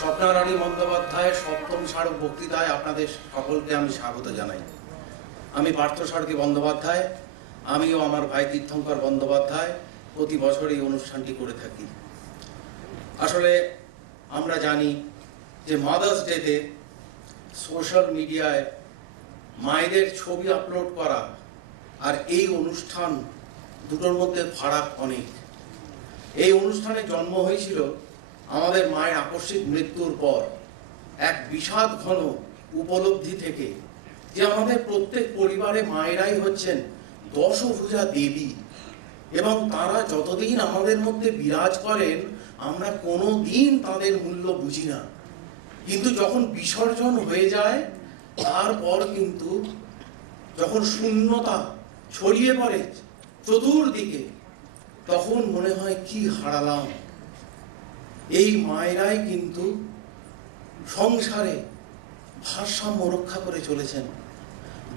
স্বপ্নারানী বন্দ্যোপাধ্যায়ের সপ্তম স্মারক বক্তৃতায় আপনাদের সকলকে আমি স্বাগত জানাই। আমি পার্থসারথী বন্দ্যোপাধ্যায়, আমিও আমার ভাই তীর্থঙ্কর বন্দ্যোপাধ্যায় প্রতি বছর এই অনুষ্ঠানটি করে থাকি। আসলে আমরা জানি যে মাদার্স ডেতে সোশ্যাল মিডিয়ায় মায়েদের ছবি আপলোড করা আর এই অনুষ্ঠান দুটোর মধ্যে ফারাক অনেক। এই অনুষ্ঠানে জন্ম হয়েছিল আমাদের মায়ের আকস্মিক মৃত্যুর পর এক বিষাদ ঘন উপলব্ধি থেকে যে আমাদের প্রত্যেক পরিবারে মায়েরাই হচ্ছেন দশভুজা দেবী, এবং তারা যতদিন আমাদের মধ্যে বিরাজ করেন আমরা কোনো দিন তাদের মূল্য বুঝি না, কিন্তু যখন বিসর্জন হয়ে যায় তারপর কিন্তু যখন শূন্যতা ছড়িয়ে পড়ে চতুর্দিকে তখন মনে হয় কি হারালাম। এই মায়েরাই কিন্তু সংসারে ভারসাম্য রক্ষা করে চলেছেন।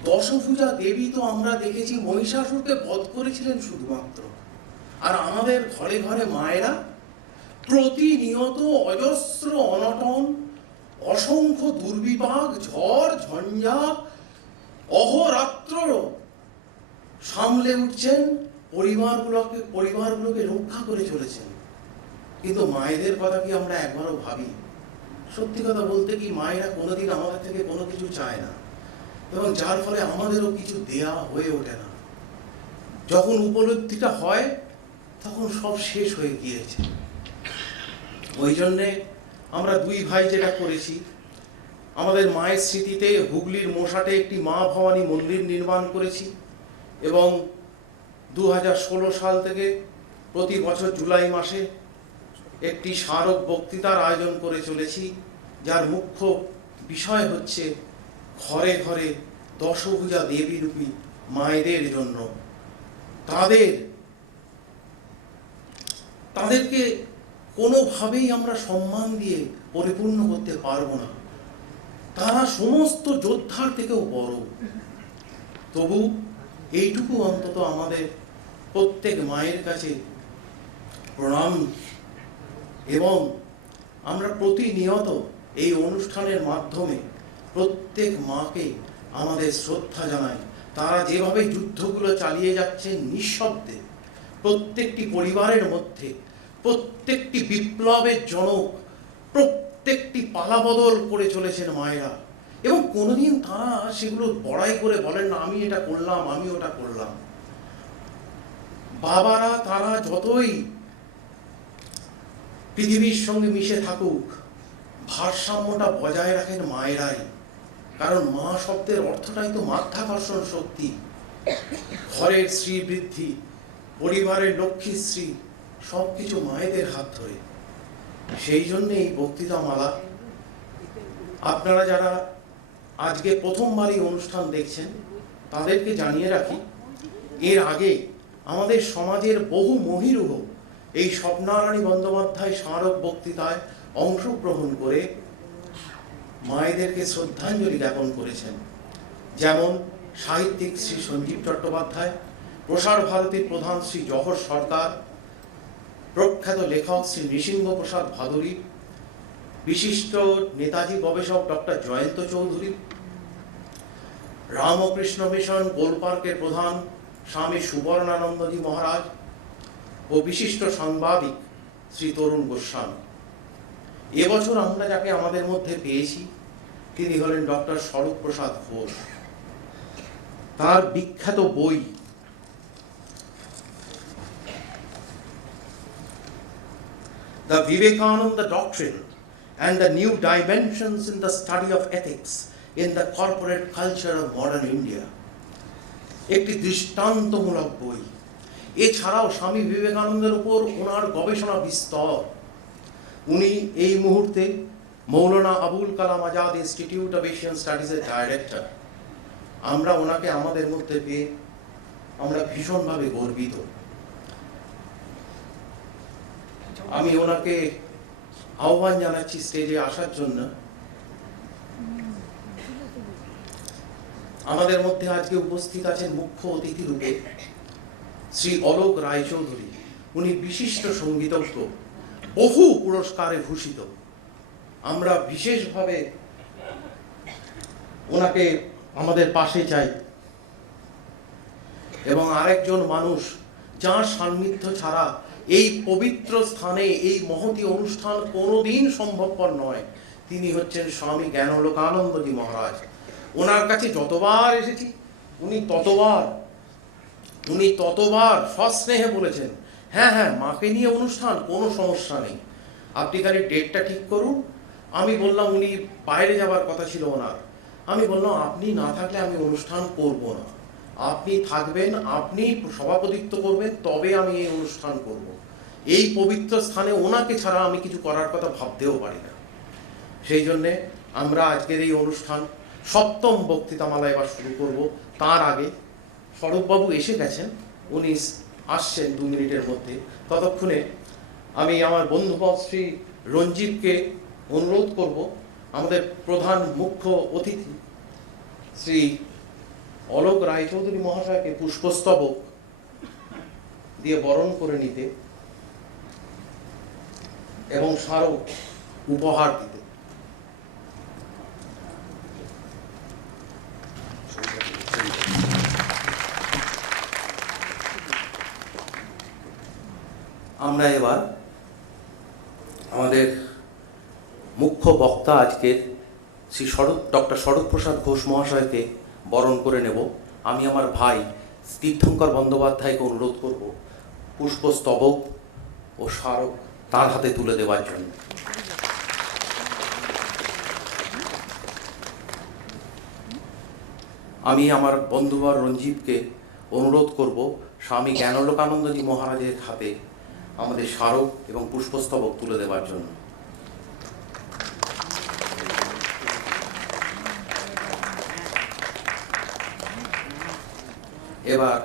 দশভুজা দেবী তো আমরা দেখেছি মহিষাসুরকে বধ করেছিলেন শুধুমাত্র, আর আমাদের ঘরে ঘরে মায়েরা প্রতিনিয়ত অজস্র অনটন, অসংখ্য দুর্বিপাক, ঝড় ঝঞ্ঝা অহরাত্র সামলে উঠছেন, পরিবারগুলোকে রক্ষা করে চলেছেন। কিন্তু মায়েদের কথা কি আমরা একবারও ভাবি? সত্যি কথা বলতে কি, মায়েরা কোনোদিন আমাদের থেকে কোনো কিছু চায় না, এবং যার ফলে আমাদেরও কিছু দেয়া হয়ে ওঠে না। যখন উপলব্ধিটা হয় তখন সব শেষ হয়ে গিয়েছে। ওই জন্যে আমরা দুই ভাই যেটা করেছি, আমাদের মায়ের স্মৃতিতে হুগলির মোসাটে একটি মা ভবানী মন্দির নির্মাণ করেছি, এবং 2016 সাল থেকে প্রতি বছর জুলাই মাসে একটি স্মারক বক্তৃতার আয়োজন করে চলেছি, যার মুখ্য বিষয় হচ্ছে ঘরে ঘরে দশভুজা দেবীরূপী মায়েদের জন্য। তাদেরকে কোনোভাবেই আমরা সম্মান দিয়ে পরিপূর্ণ করতে পারবো না। তারা সমস্ত যোদ্ধার থেকেও বড়। তবু এইটুকু অন্তত আমাদের প্রত্যেক মায়ের কাছে প্রণাম, এবং আমরা প্রতিনিয়ত এই অনুষ্ঠানের মাধ্যমে প্রত্যেক মাকে আমাদের শ্রদ্ধা জানাই। তারা যেভাবে যুদ্ধগুলো চালিয়ে যাচ্ছেন নিঃশব্দে, প্রত্যেকটি পরিবারের মধ্যে, প্রত্যেকটি বিপ্লবের জনক, প্রত্যেকটি পালাবদল করে চলেছেন মায়েরা, এবং কোনোদিন তারা সেগুলো বড়াই করে বলেন না আমি এটা করলাম, আমি ওটা করলাম। বাবারা তারা যতই পৃথিবীর সঙ্গে মিশে থাকুক, ভারসাম্যটা বজায় রাখেন মায়েরাই। কারণ মা শব্দের অর্থটাই তো মাধ্যাকর্ষণ শক্তি। ঘরের শ্রীবৃদ্ধি, পরিবারের লক্ষ্মীশ্রী সব কিছু মায়েদের হাত ধরে। সেই জন্যে এই বক্তৃতা মালা। আপনারা যারা আজকে প্রথমবারই অনুষ্ঠান দেখছেন তাদেরকে জানিয়ে রাখি, এর আগে আমাদের সমাজের বহু মহিরুহ এই স্বপ্নারানী বন্দ্যোপাধ্যায় স্মারক বক্তৃতায় অংশগ্রহণ করে মায়েদেরকে শ্রদ্ধাঞ্জলি জ্ঞাপন করেছেন। যেমন সাহিত্যিক শ্রী সঞ্জীব চট্টোপাধ্যায়, প্রসার ভারতীর প্রধান শ্রী জহর সরকার, প্রখ্যাত লেখক শ্রী নৃসিংহ প্রসাদ ভাদুরী, বিশিষ্ট নেতাজি গবেষক ডক্টর জয়ন্ত চৌধুরী, রামকৃষ্ণ মিশন গোলপার্কের প্রধান স্বামী সুবর্ণানন্দজি মহারাজ ও বিশিষ্ট সাংবাদিক শ্রী তরুণ গোস্বামী। এবছর আমরা যাকে আমাদের মধ্যে পেয়েছি তিনি হলেন ডক্টর স্বরূপ প্রসাদ ঘোষ। তার বিখ্যাত বই The Vivekananda Doctrine and the New Dimensions in the Study of Ethics in the Corporate Culture of Modern India একটি দৃষ্টান্তমূলক বই। এছাড়াও স্বামী বিবেকানন্দের উপর ওনার গবেষণা বিস্তর। উনি এই মুহূর্তে Maulana Abul Kalam Azad institute of Asian স্টাডিজের ডাইরেক্টর। আমরা ওনাকে আমাদের মধ্যে পেয়ে আমরা ভীষণভাবে গর্বিত। আমি ওনাকে আহ্বান জানাচ্ছি স্টেজে আসার জন্য। আমাদের মধ্যে আজকে উপস্থিত আছেন মুখ্য অতিথি রূপে শ্রী অলোক রায়চৌধুরী। উনি বিশিষ্ট সঙ্গীতজ্ঞ, বহু পুরস্কারে ভূষিত। আমরা বিশেষভাবে ওনাকে আমাদের পাশে চাই। এবং আরেকজন মানুষ যার সান্নিধ্য ছাড়া এই পবিত্র স্থানে এই মহতী অনুষ্ঠান কোনোদিন সম্ভবপর নয়, তিনি হচ্ছেন স্বামী জ্ঞানালোকানন্দজি মহারাজ। ওনার কাছে যতবার এসেছি উনি ততবার সস্নেহে বলেছেন, হ্যাঁ হ্যাঁ, মাকে নিয়ে অনুষ্ঠান, কোনো সমস্যা নেই, আপনি খালি ডেটটা ঠিক করুন। আমি বললাম, উনি বাইরে যাবার কথা ছিল ওনার, আমি বললাম আপনি না থাকলে আমি অনুষ্ঠান করব না, আপনি থাকবেন, আপনি সভাপতিত্ব করবেন, তবে আমি এই অনুষ্ঠান করব। এই পবিত্র স্থানে ওনাকে ছাড়া আমি কিছু করার কথা ভাবতেও পারি না। সেই জন্যে আমরা আজকের এই অনুষ্ঠান সপ্তম বক্তৃতামালা এবার শুরু করব। তার আগে স্বরূপবাবু এসে গেছেন, উনি আসছেন 2 মিনিটের মধ্যে। ততক্ষণে আমি আমার বন্ধুবৎ শ্রী রঞ্জিতকে অনুরোধ করব আমাদের প্রধান মুখ্য অতিথি শ্রী অলোক রায়চৌধুরী মহাশয়কে পুষ্পস্তবক দিয়ে বরণ করে নিতে এবং স্মারক উপহার দিতে। আমরা এবার আমাদের মুখ্য বক্তা আজকের শ্রী ডক্টর স্বরূপপ্রসাদ ঘোষ মহাশয়কে বরণ করে নেব। আমি আমার ভাই তীর্থঙ্কর বন্দ্যোপাধ্যায়কে অনুরোধ করব পুষ্পস্তবক ও স্মারক তার হাতে তুলে দেওয়ার জন্য। আমি আমার বন্ধুবর রঞ্জিতকে অনুরোধ করব স্বামী জ্ঞানালোকানন্দজি মহারাজের হাতে আমাদের স্মারক এবং পুষ্পস্তবক তুলে দেওয়ার জন্য। এবার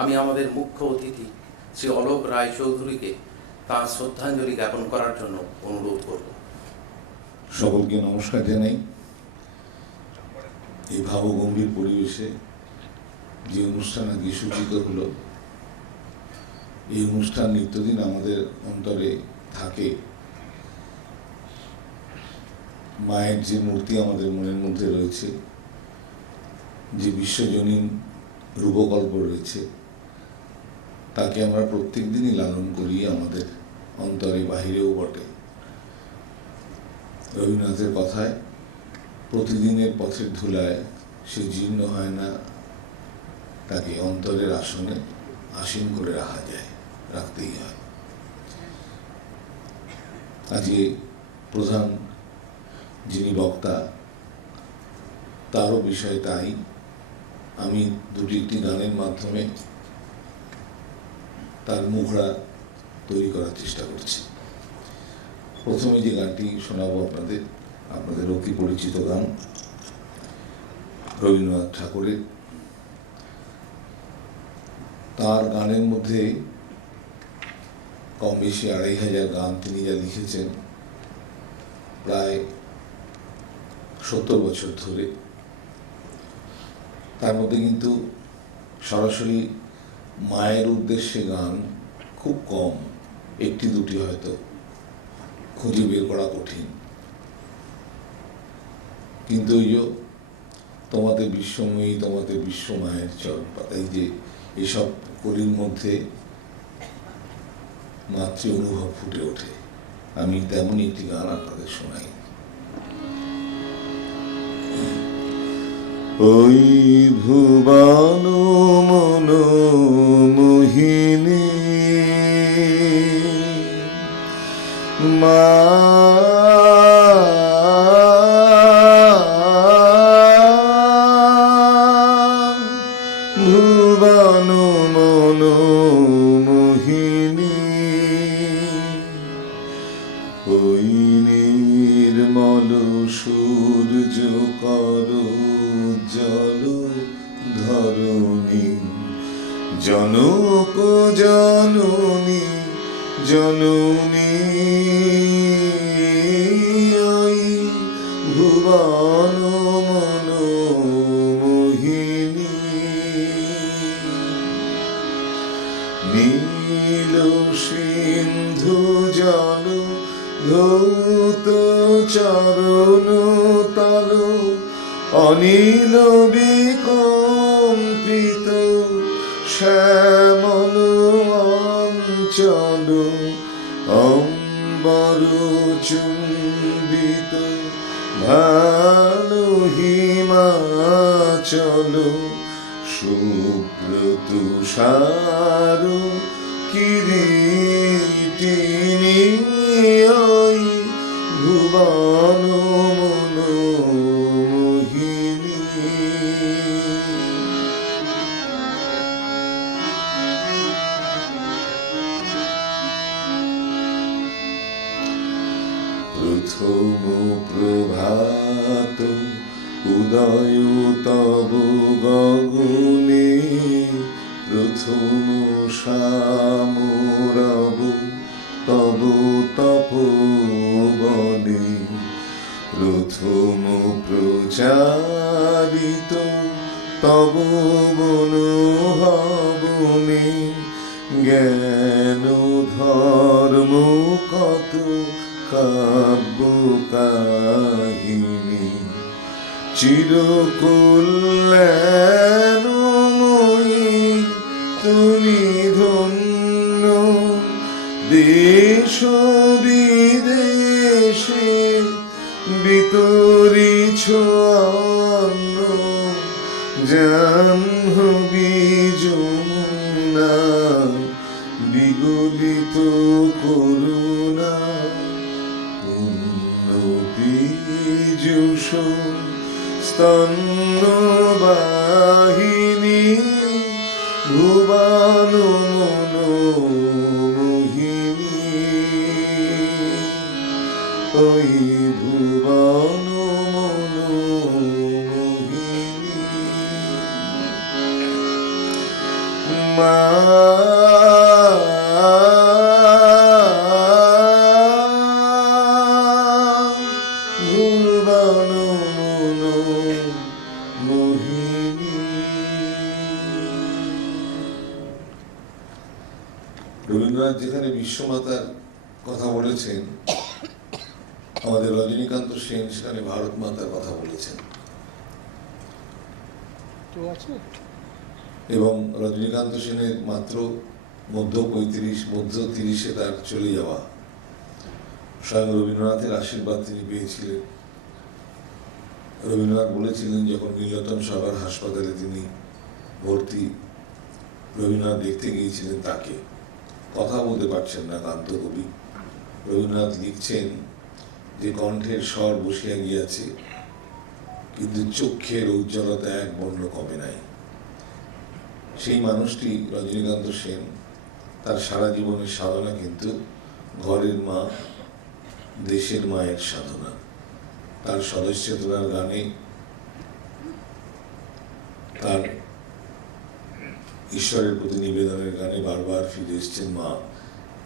আমি আমাদের মুখ্য অতিথি শ্রী অলোক রায়চৌধুরীকে তার শ্রদ্ধাঞ্জলি জ্ঞাপন করার জন্য অনুরোধ করব। সকলকে নমস্কার জানাই। এই ভাবগম্ভীর পরিবেশে যে অনুষ্ঠান আজকে সূচিত হলো, এই অনুষ্ঠান নিত্যদিন আমাদের অন্তরে থাকে। মায়ের যে মূর্তি আমাদের মনের মধ্যে রয়েছে, যে বিশ্বজনীন রূপকল্প রয়েছে, তাকে আমরা প্রত্যেক দিনই লালন করি আমাদের অন্তরে, বাহিরেও বটে। রবীন্দ্রনাথের কথায়, প্রতিদিনের পথের ধুলায় সে জীর্ণ হয় না, তাকে অন্তরের আসনে আসীন করে রাখতেই হয়। আজকে প্রধান যিনি বক্তা, তারও বিষয় তাই। আমি একটি গানের মাধ্যমে তার মুখড়া তৈরি করার চেষ্টা করছি। প্রথমে যে গানটি শোনাবো আপনাদের অতি পরিচিত গান, রবীন্দ্রনাথ ঠাকুরের। তার গানের মধ্যে কম বেশি 2500 গান তিনি যা লিখেছেন, প্রায় 70 বছর ধরে। তার মধ্যে কিন্তু সরাসরি মায়ের উদ্দেশ্যে গান খুব কম, 1-2টি হয়তো, খুঁজে বের করা কঠিন। কিন্তু ওই যে তোমাদের বিশ্বময়ী, তোমাদের বিশ্ব মায়ের চরণ পাতাই, যে এসব কলির মধ্যে মাতৃ অনুভব ফুটে ওঠে। আমি তেমনই একটি গান আপনাদের শোনাই। ওই ভুবন মন মোহিনী মা, ভুবন মন মোহিনী, ওই নির্মল সূর্য কর জল ধরণী, জনক জননী জননী, ওই ভুবন মন মোহিনী, নীল সিন্ধু জল ধৌত চরণ তল অনিল বিকম্পিত শ্যামল অঞ্চল অম্বর চুম্বিত ভানু হিমাচল শুভ্র তুষার কিরীটিনী ওই ভুবন মনোমোহিনী। প্রথম প্রভাত উদয় তব গগনে প্রথম সামরব তব তপবনে প্রথম প্রচারিত তব বনভবনে জ্ঞান ধর্ম কত কাব্য কাহিনী চিরকল্যাণময়ী তুমি ধন্য দেশ বিদেশে বিতরিছ অন্ন জাহ্নবী যমুনা বিগলিত করুণা পূর্ণ পীযুষ স্তন্যবাহিনী ভুবন মনোমোহিনী ওই ভুবন মনোমোহিনী মা ভুবন মনোমোহিনী। রবীন্দ্রনাথ যেখানে বিশ্বমাতার কথা বলেছেন, আমাদের রজনীকান্ত সেন সেখানে ভারত মাতার কথা বলেছেন। এবং রজনীকান্ত সেনের মাত্র মধ্য 30-এ তার চলে যাওয়া, স্বয়ং রবীন্দ্রনাথের আশীর্বাদ তিনি পেয়েছিলেন। রবীন্দ্রনাথ বলেছিলেন যখন নীলরতন সরকার হাসপাতালে তিনি ভর্তি, রবীন্দ্রনাথ দেখতে গিয়েছিলেন তাকে, কথা বলতে পারছেন না কান্ত কবি। রবীন্দ্রনাথ লিখছেন যে কণ্ঠের স্বর বসিয়া গিয়াছে কিন্তু চক্ষের উজ্জ্বলতা এক বর্ণ কমে নাই। সেই মানুষটি রজনীকান্ত সেন, তার সারা জীবনের সাধনা কিন্তু ঘরের মা, দেশের মায়ের সাধনা। তার সদস্যতার গানে, তার ঈশ্বরের প্রতি নিবেদনের গানে বারবার ফিরে এসছেন মা,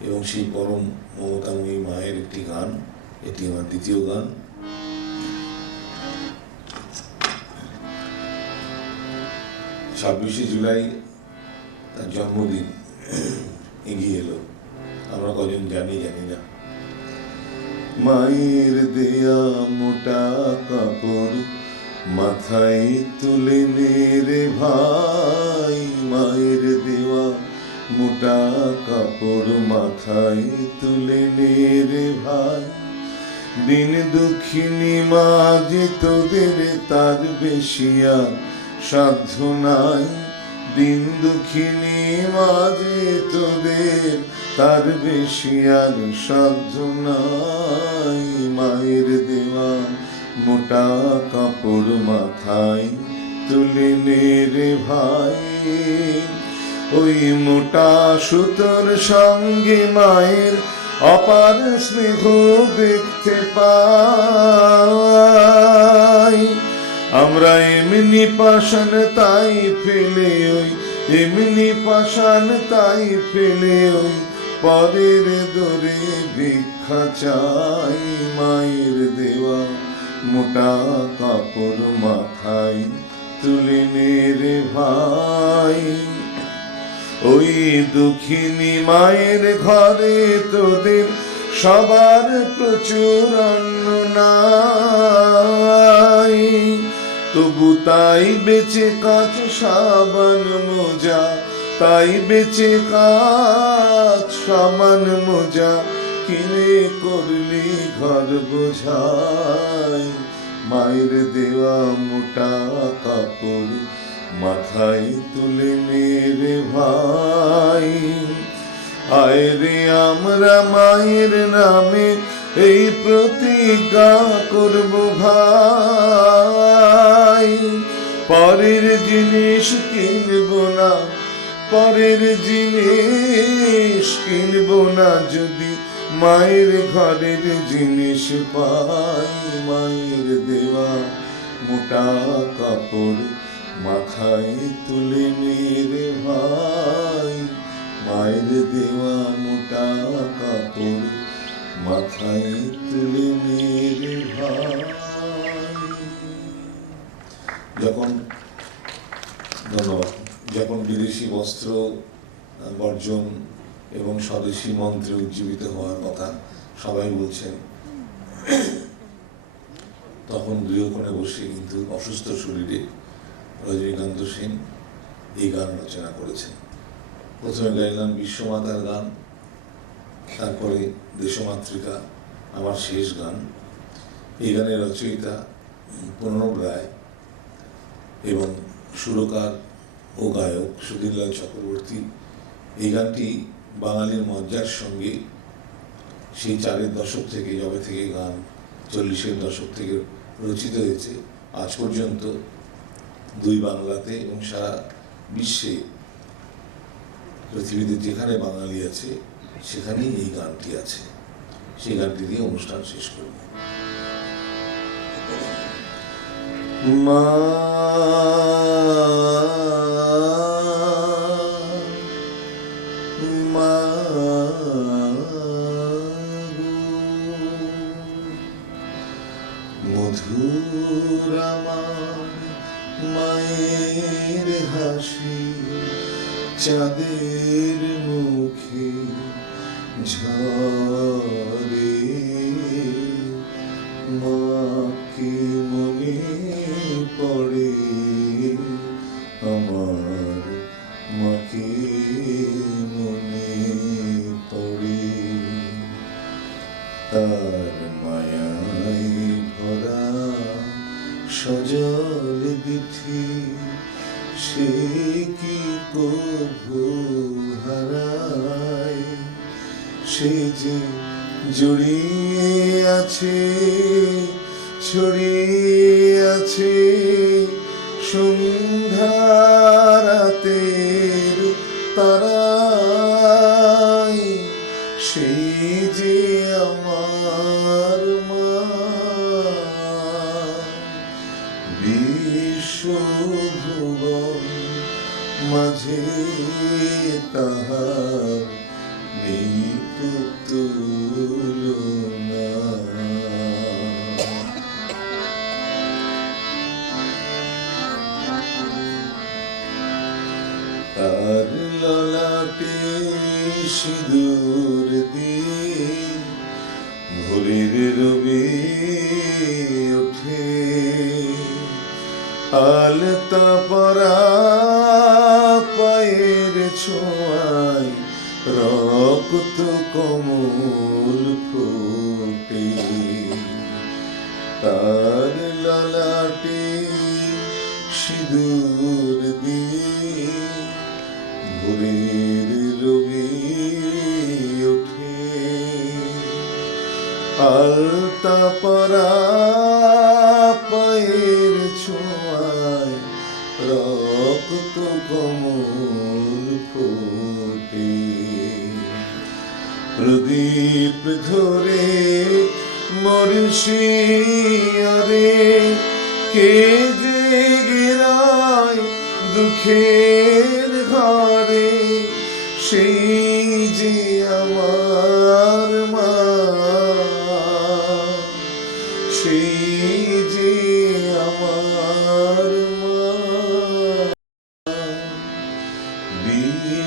এবং সেই পরম মমতাময়ী মায়ের একটি গান, এটি আমার দ্বিতীয় গান। ছাব্বিশে জুলাই তার জন্মদিন এগিয়ে এলো, আমরা কজন জানি না। মায়ের দেয়া মোটা কাপড় মাথায় তুলে নে রে ভাই, মায়ের দেওয়া মোটা কাপড় মাথায় তুলে নে রে ভাই। দিন দুঃখিনী মা যে তোদের তার বেশি আর সাধ্য নাই, দিন দুঃখিনী মা যে তোদের তার বেশি আর সাধ্য নাই। মায়ের দেওয়া মোটা কাপড় মাথায় তুলে নে রে ভাই, ওই মোটা সুতোর সঙ্গে মায়ের অপার স্নেহ দেখতে পাই। আমরা এমনি পাষাণ তাই ফেলে ওই, এমনি পাষাণ তাই ফেলে ওই পরের দরে ভিক্ষা চাই। মায়ের দেওয়া মোটা কাপড় মাথায় তুলে নে রে ভাই, ওই দুঃখিনী মায়ের ঘরে তোদের সবার প্রচুর অন্ন নাই, তবু তাই বেঁচে কাঁচ সাবান মোজা, তাই বেঁচে কাঁচ সাবান মোজা কিনে করলি ঘর বোঝাই। মায়ের দেওয়া মোটা কাপড় মাথায় তুলে নে রে ভাই। আয় রে আমরা মায়ের নামে এই প্রতিজ্ঞা করব ভাই, পরের জিনিস কিনব না, পরের জিনিস কিনব না, যদি মায়ের ঘরের জিনিস পাই। মায়ের দেওয়া মোটা কাপড় মাথায় তুলে নে রে ভাই, মায়ের দেওয়া মোটা কাপড় মাথায় তুলে নে রে ভাই। যখন বিদেশি বস্ত্র বর্জন এবং স্বদেশী মন্ত্রে উজ্জীবিত হওয়ার কথা সবাই বলছেন, তখন গৃহকোণে বসে কিন্তু অসুস্থ শরীরে রজনীকান্ত সেন এই গান রচনা করেছেন। প্রথমে গাইলাম বিশ্বমাতার গান, তারপরে দেশমাতৃকা আমার শেষ গান। এই গানের রচয়িতা প্রণব রায় এবং সুরকার ও গায়ক সুধীরলাল চক্রবর্তী। এই গানটি বাঙালির মজ্জার সঙ্গে সেই 4-এর দশক থেকে, যবে থেকে গান 40-এর দশক থেকে রচিত হয়েছে, আজ পর্যন্ত 2 বাংলাতে এবং সারা বিশ্বে পৃথিবীতে যেখানে বাঙালি আছে সেখানেই এই গানটি আছে। সেই গানটি দিয়ে অনুষ্ঠান শেষ করব। মা মধুর আমার মায়ের হাসি, চাঁদের মুখে ঝরে, মাকে মনে পড়ে আমার, মাকে মনে পড়ে। তার মায়ায় ভরা সজল দিঠি, সে কি কভু হারায়, সে যে জড়িয়ে আছে, ছড়িয়ে আছে সন্ধ্যারাতের তারায়, সেই যে আমার মা। বিশ্বভুবন মাঝে তাহার নেই তুলনা। তার ললাটে সিঁদুর দিয়ে ভোরের রবি ওঠে, আলতা পরা পায়ের ছোঁয়ায় রক্ত কমল ফোটে। তার ললাটে সিঁদুর দিয়ে ভোরের রবি ওঠে, আলতা পরা পায়ের ছোঁয়ায় রক্ত কমল ফোটে। প্রদীপ ধরে মরশিয়ারে কে জেগে রায় দুঃখের ঘরে, সেই যে আমার মা, সেই যে আমার মা।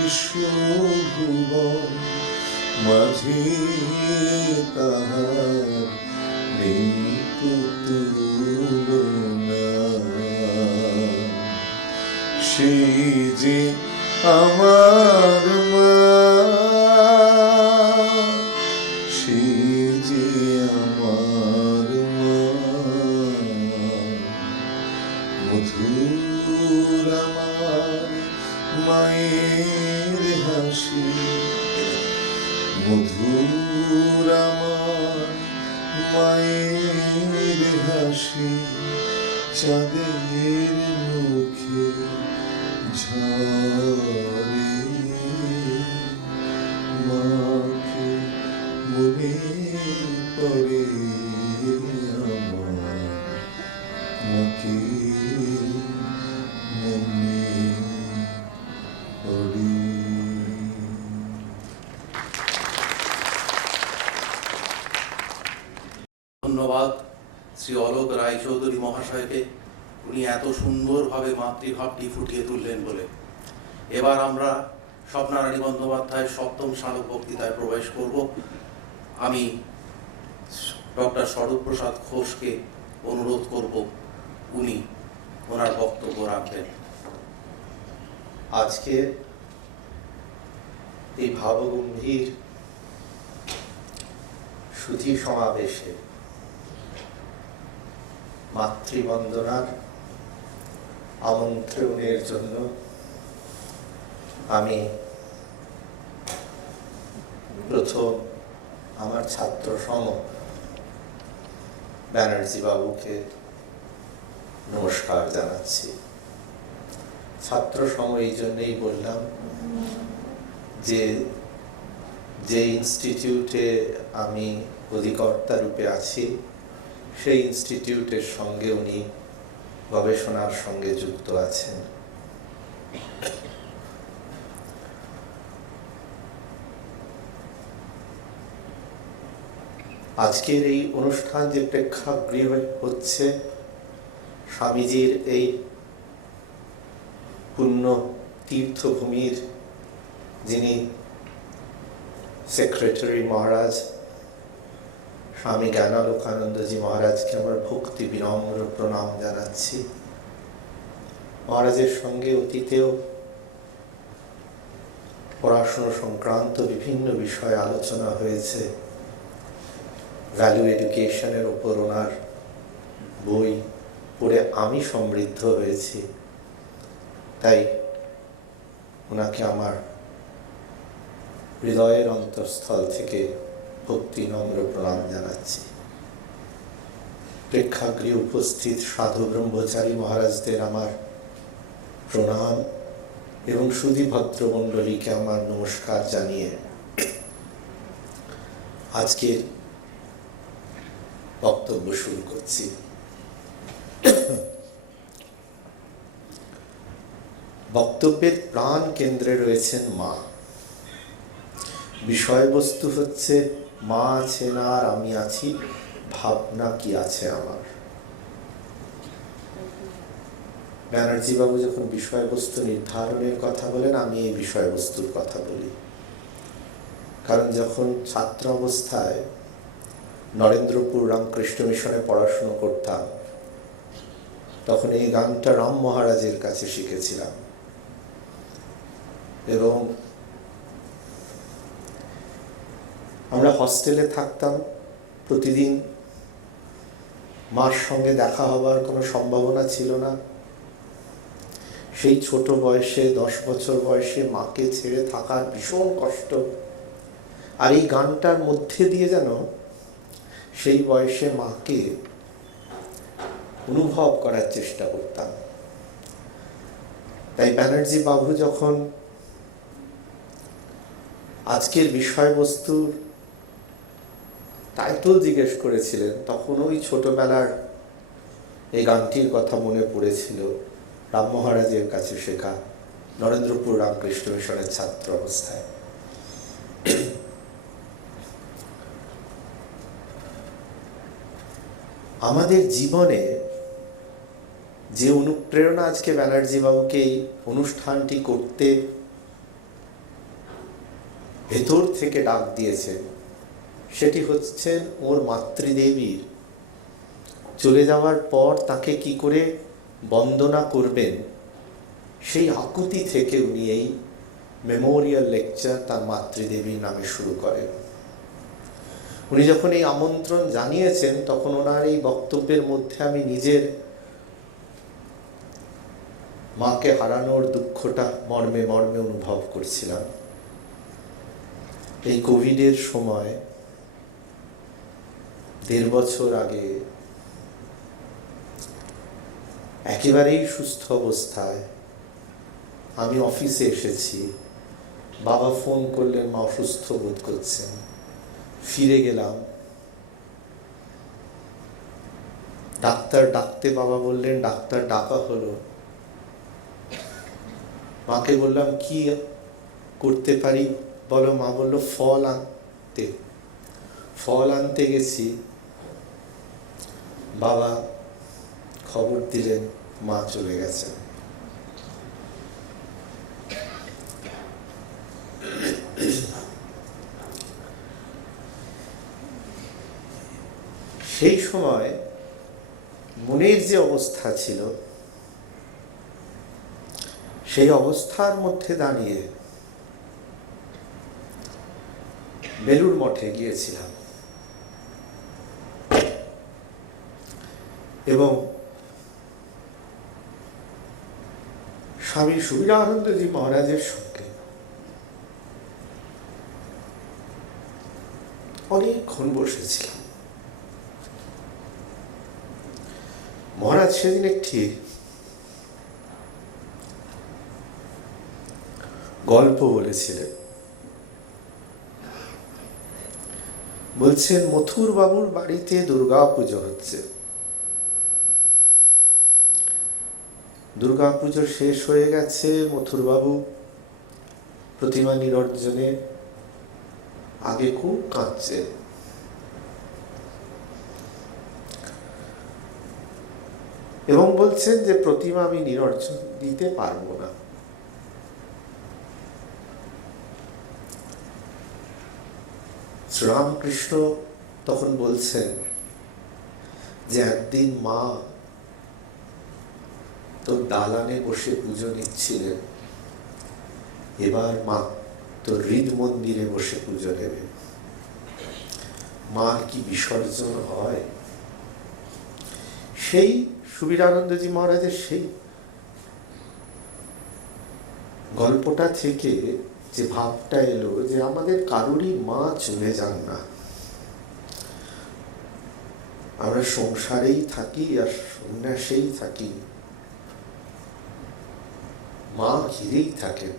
বিশ্বভুবন মাঝে সেই যে আমার মা, সেই যে আমার মা, মধুর আমার মায়ের হাসি, মধুর আমার মায়ের হাসি, চাঁদের মুখে ঝরে, মাকে মনে পড়ে আমার, মাকে মনে পড়ে। ধন্যবাদ শ্রী অলোক রায়চৌধুরী মহাশয়কে, উনি এত সুন্দরভাবে মাতৃভাবটি ফুটিয়ে তুললেন বলে। এবার আমরা স্বপ্নারানী বন্দ্যোপাধ্যায়ের সপ্তম স্মারক বক্তৃতায় প্রবেশ করব। আমি ডক্টর স্বরূপপ্রসাদ ঘোষকে অনুরোধ করব উনি ওনার বক্তব্য রাখবেন। আজকে এই ভাবগম্ভীর সুধী সমাবেশে মাতৃবন্দনার আমন্ত্রণের জন্য আমি প্রথম আমার ছাত্র সম ব্যানার্জি বাবুকে নমস্কার জানাচ্ছি। ছাত্র সম এই জন্যেই বললাম যে ইনস্টিটিউটে আমি অধিকর্তা রূপে আছি, সেই ইনস্টিটিউটের সঙ্গে উনি গবেষণার সঙ্গে যুক্ত আছেন। আজকের এই অনুষ্ঠান যে প্রেক্ষাগৃহে হচ্ছে, স্বামীজির এই পুণ্য তীর্থভূমির যিনি সেক্রেটারি মহারাজ স্বামী জ্ঞানালোকানন্দজি মহারাজকে আমার ভক্তি বিনম্র প্রণাম জানাচ্ছি। মহারাজের সঙ্গে অতীতেও পড়াশুনো সংক্রান্ত বিভিন্ন বিষয়ে আলোচনা হয়েছে। ভ্যালু এডুকেশনের ওপর ওনার বই পড়ে আমি সমৃদ্ধ হয়েছি, তাই ওনাকে আমার হৃদয়ের অন্তঃস্থল থেকে ভক্তি নম্র প্রণাম জানাচ্ছি। প্রেক্ষাগৃহে উপস্থিত সাধু ব্রহ্মচারী মহারাজদের আমার প্রণাম এবং সুধী ভদ্রমণ্ডলীকে আমার নমস্কার জানিয়ে আজকের বক্তব্য শুরু করছি। বক্তব্যের প্রাণ কেন্দ্রে রয়েছেন মা। বিষয়বস্তু হচ্ছে মা আছেন আর আমি আছি, ভাবনা কি আছে আমার। ব্যানার্জি বাবু যখন বিষয়বস্তু নির্ধারণের কথা বলেন, আমি এই বিষয়বস্তুর কথা বলি। কারণ যখন ছাত্র অবস্থায় নরেন্দ্রপুর রামকৃষ্ণ মিশনে পড়াশুনো করতাম, তখন এই গানটা রাম মহারাজের কাছে শিখেছিলাম এবং আমরা হস্টেলে থাকতাম। প্রতিদিন মার সঙ্গে দেখা হবার কোনো সম্ভাবনা ছিল না। সেই ছোট বয়সে 10 বছর বয়সে মাকে ছেড়ে থাকার ভীষণ কষ্ট। আর এই গানটার মধ্যে দিয়ে যেন সেই বয়সে মাকে অনুভব করার চেষ্টা করতাম। তাই ব্যানার্জি বাবু যখন আজকের বিষয়বস্তুর টাইটেল জিজ্ঞেস করেছিলেন, তখন ওই ছোটবেলার এই গানটির কথা মনে পড়েছিল, রাম মহারাজের কাছে শেখা, নরেন্দ্রপুর রামকৃষ্ণ মিশনের ছাত্র অবস্থায়। আমাদের জীবনে যে অনুপ্রেরণা আজকে ব্যানার্জি বাবুকে এই অনুষ্ঠানটি করতে ভেতর থেকে ডাক দিয়েছে, সেটি হচ্ছে ওর মাতৃদেবীর চলে যাওয়ার পর তাকে কি করে বন্দনা করবেন সেই আকুতি থেকে উনি এই মেমোরিয়াল লেকচার তার মাতৃদেবীর নামে শুরু করেন। উনি যখন এই আমন্ত্রণ জানিয়েছেন তখন ওনার এই বক্তব্যের মধ্যে আমি নিজের মাকে হারানোর দুঃখটা মর্মে মর্মে অনুভব করছিলাম। এই কোভিডের সময় 1.5 বছর আগে একেবারেই সুস্থ অবস্থায় আমি অফিসে এসেছি, বাবা ফোন করলেন মা অসুস্থ বোধ করছেন। ফিরে গেলাম, ডাক্তার ডাকতে বাবা বললেন, ডাক্তার ডাকা হলো। মাকে বললাম কি করতে পারি বলো। মা বলল ফল আনতে। ফল আনতে গেছি, বাবা খবর দিলেন মা চলে গেছেন। সেই সময় মনের যে অবস্থা ছিল, সেই অবস্থার মধ্যে দাঁড়িয়ে বেলুড় মঠে গিয়েছিলাম এবং স্বামী সুবীরানন্দজি মহারাজের সঙ্গে অনেকক্ষণ বসেছিলাম। মহারাজ সেদিন একটি গল্প বলেছিলেন। বলছেন মথুর বাবুর বাড়িতে দুর্গা পুজো হচ্ছে। দুর্গা পুজো শেষ হয়ে গেছে, মথুর বাবু প্রতিমা নিরঞ্জনে আগে খুব কাঁদছে। এবং বলছেন যে প্রতিমা আমি নিরঞ্জন দিতে পারবো না। শ্রীরামকৃষ্ণ তখন বলছেন যে একদিন মা তোর দালানে বসে পুজো নিচ্ছিলেন, এবার মা তোর হৃদ মন্দিরে বসে পুজো নেবে। মার কি বিসর্জন হয়। সেই সুবীরানন্দজি মহারাজের সেই গল্পটা থেকে যে ভাবটা এলো যে আমাদের কারোরই মা চলে যান না, আমরা সংসারেই থাকি আর সন্ন্যাসেই থাকি, মা ঘিরেই থাকেন।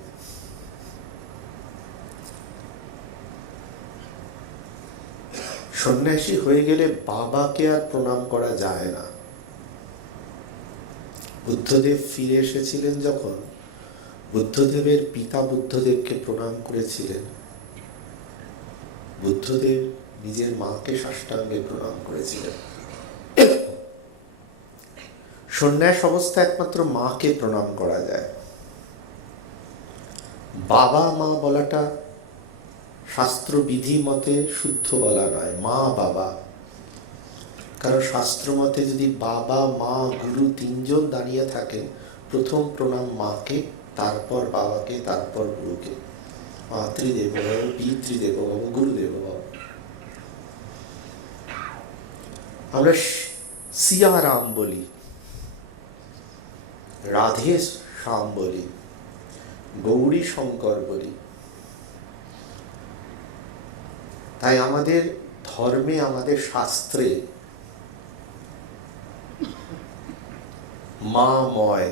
সন্ন্যাসী হয়ে গেলে বাবাকে আর প্রণাম করা যায় না। বুদ্ধদেব ফিরে এসেছিলেন যখন, বুদ্ধদেবের পিতা বুদ্ধদেবকে প্রণাম করেছিলেন, বুদ্ধদেব নিজের মাকে সাষ্টাঙ্গে প্রণাম করেছিলেন। সন্ন্যাস অবস্থা একমাত্র মাকে প্রণাম করা যায়। বাবা মা বলাটা শাস্ত্র বিধি মতে শুদ্ধ বলা নয়, মা বাবা। কারণ শাস্ত্র মতে যদি বাবা মা গুরু 3 জন দাঁড়িয়ে থাকেন, প্রথম প্রণাম মাকে, তারপর বাবাকে, তারপর গুরুকে। মাতৃদেব ভব, পিতৃদেব ভব, গুরুদেব ভব। আমরা সিয়ারাম বলি, রাধে শ্যাম বলি, গৌরী শঙ্কর বলি। তাই আমাদের ধর্মে, আমাদের শাস্ত্রে মাময়।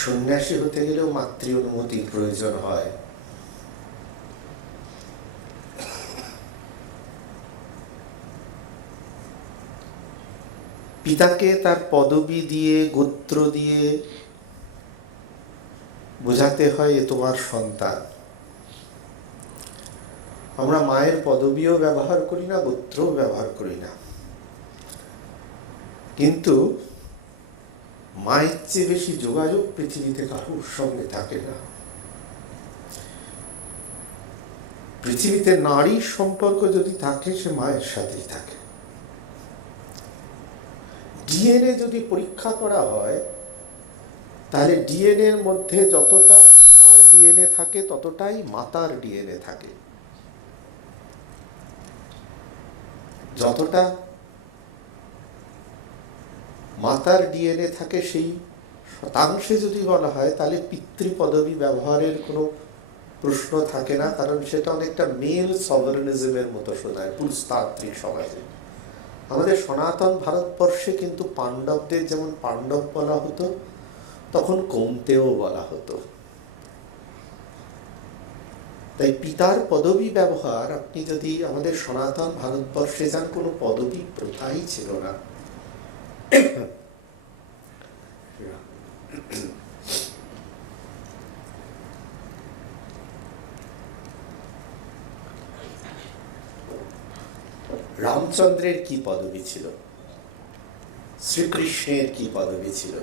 সন্ন্যাসী হতে গেলেও মাতৃ অনুমতির প্রয়োজন হয়। পিতাকে তার পদবি দিয়ে, গোত্র দিয়ে বোঝাতে হয় এ তোমার সন্তান। আমরা মায়ের পদবিও ব্যবহার করি না, গোত্রও ব্যবহার করি না। কিন্তু মায়ের চেয়ে বেশি যোগাযোগ পৃথিবীতে কারোর সঙ্গে থাকে না। পৃথিবীতে নারীর সম্পর্ক যদি থাকে, সে মায়ের সাথেই থাকে। ডিএনএ যদি পরীক্ষা করা হয় তাহলে ডিএনএর মধ্যে যতটা তার ডিএনএ থাকে ততটাই মাতার ডিএনএ থাকে। যতটা মাতার ডিএনএ থাকে সেই শতাংশে যদি বলা হয় তাহলে পিতৃপদবী ব্যবহারের কোনো প্রশ্ন থাকে না, কারণ সেটা অনেকটা মেল সভারেনিজমের মতো শোনায় পুরুষতান্ত্রিক সমাজে। আমাদের সনাতন ভারতবর্ষে কিন্তু পাণ্ডবদের যেমন পাণ্ডব বলা হতো, তখন কৌন্তেয় বলা হতো। তাই পিতার পদবী ব্যবহার আপনি যদি আমাদের সনাতন ভারতবর্ষে যান, কোনো পদবী প্রথাই ছিল না। রামচন্দ্রের কি পদবী ছিল, শ্রীকৃষ্ণের কি পদবী ছিল,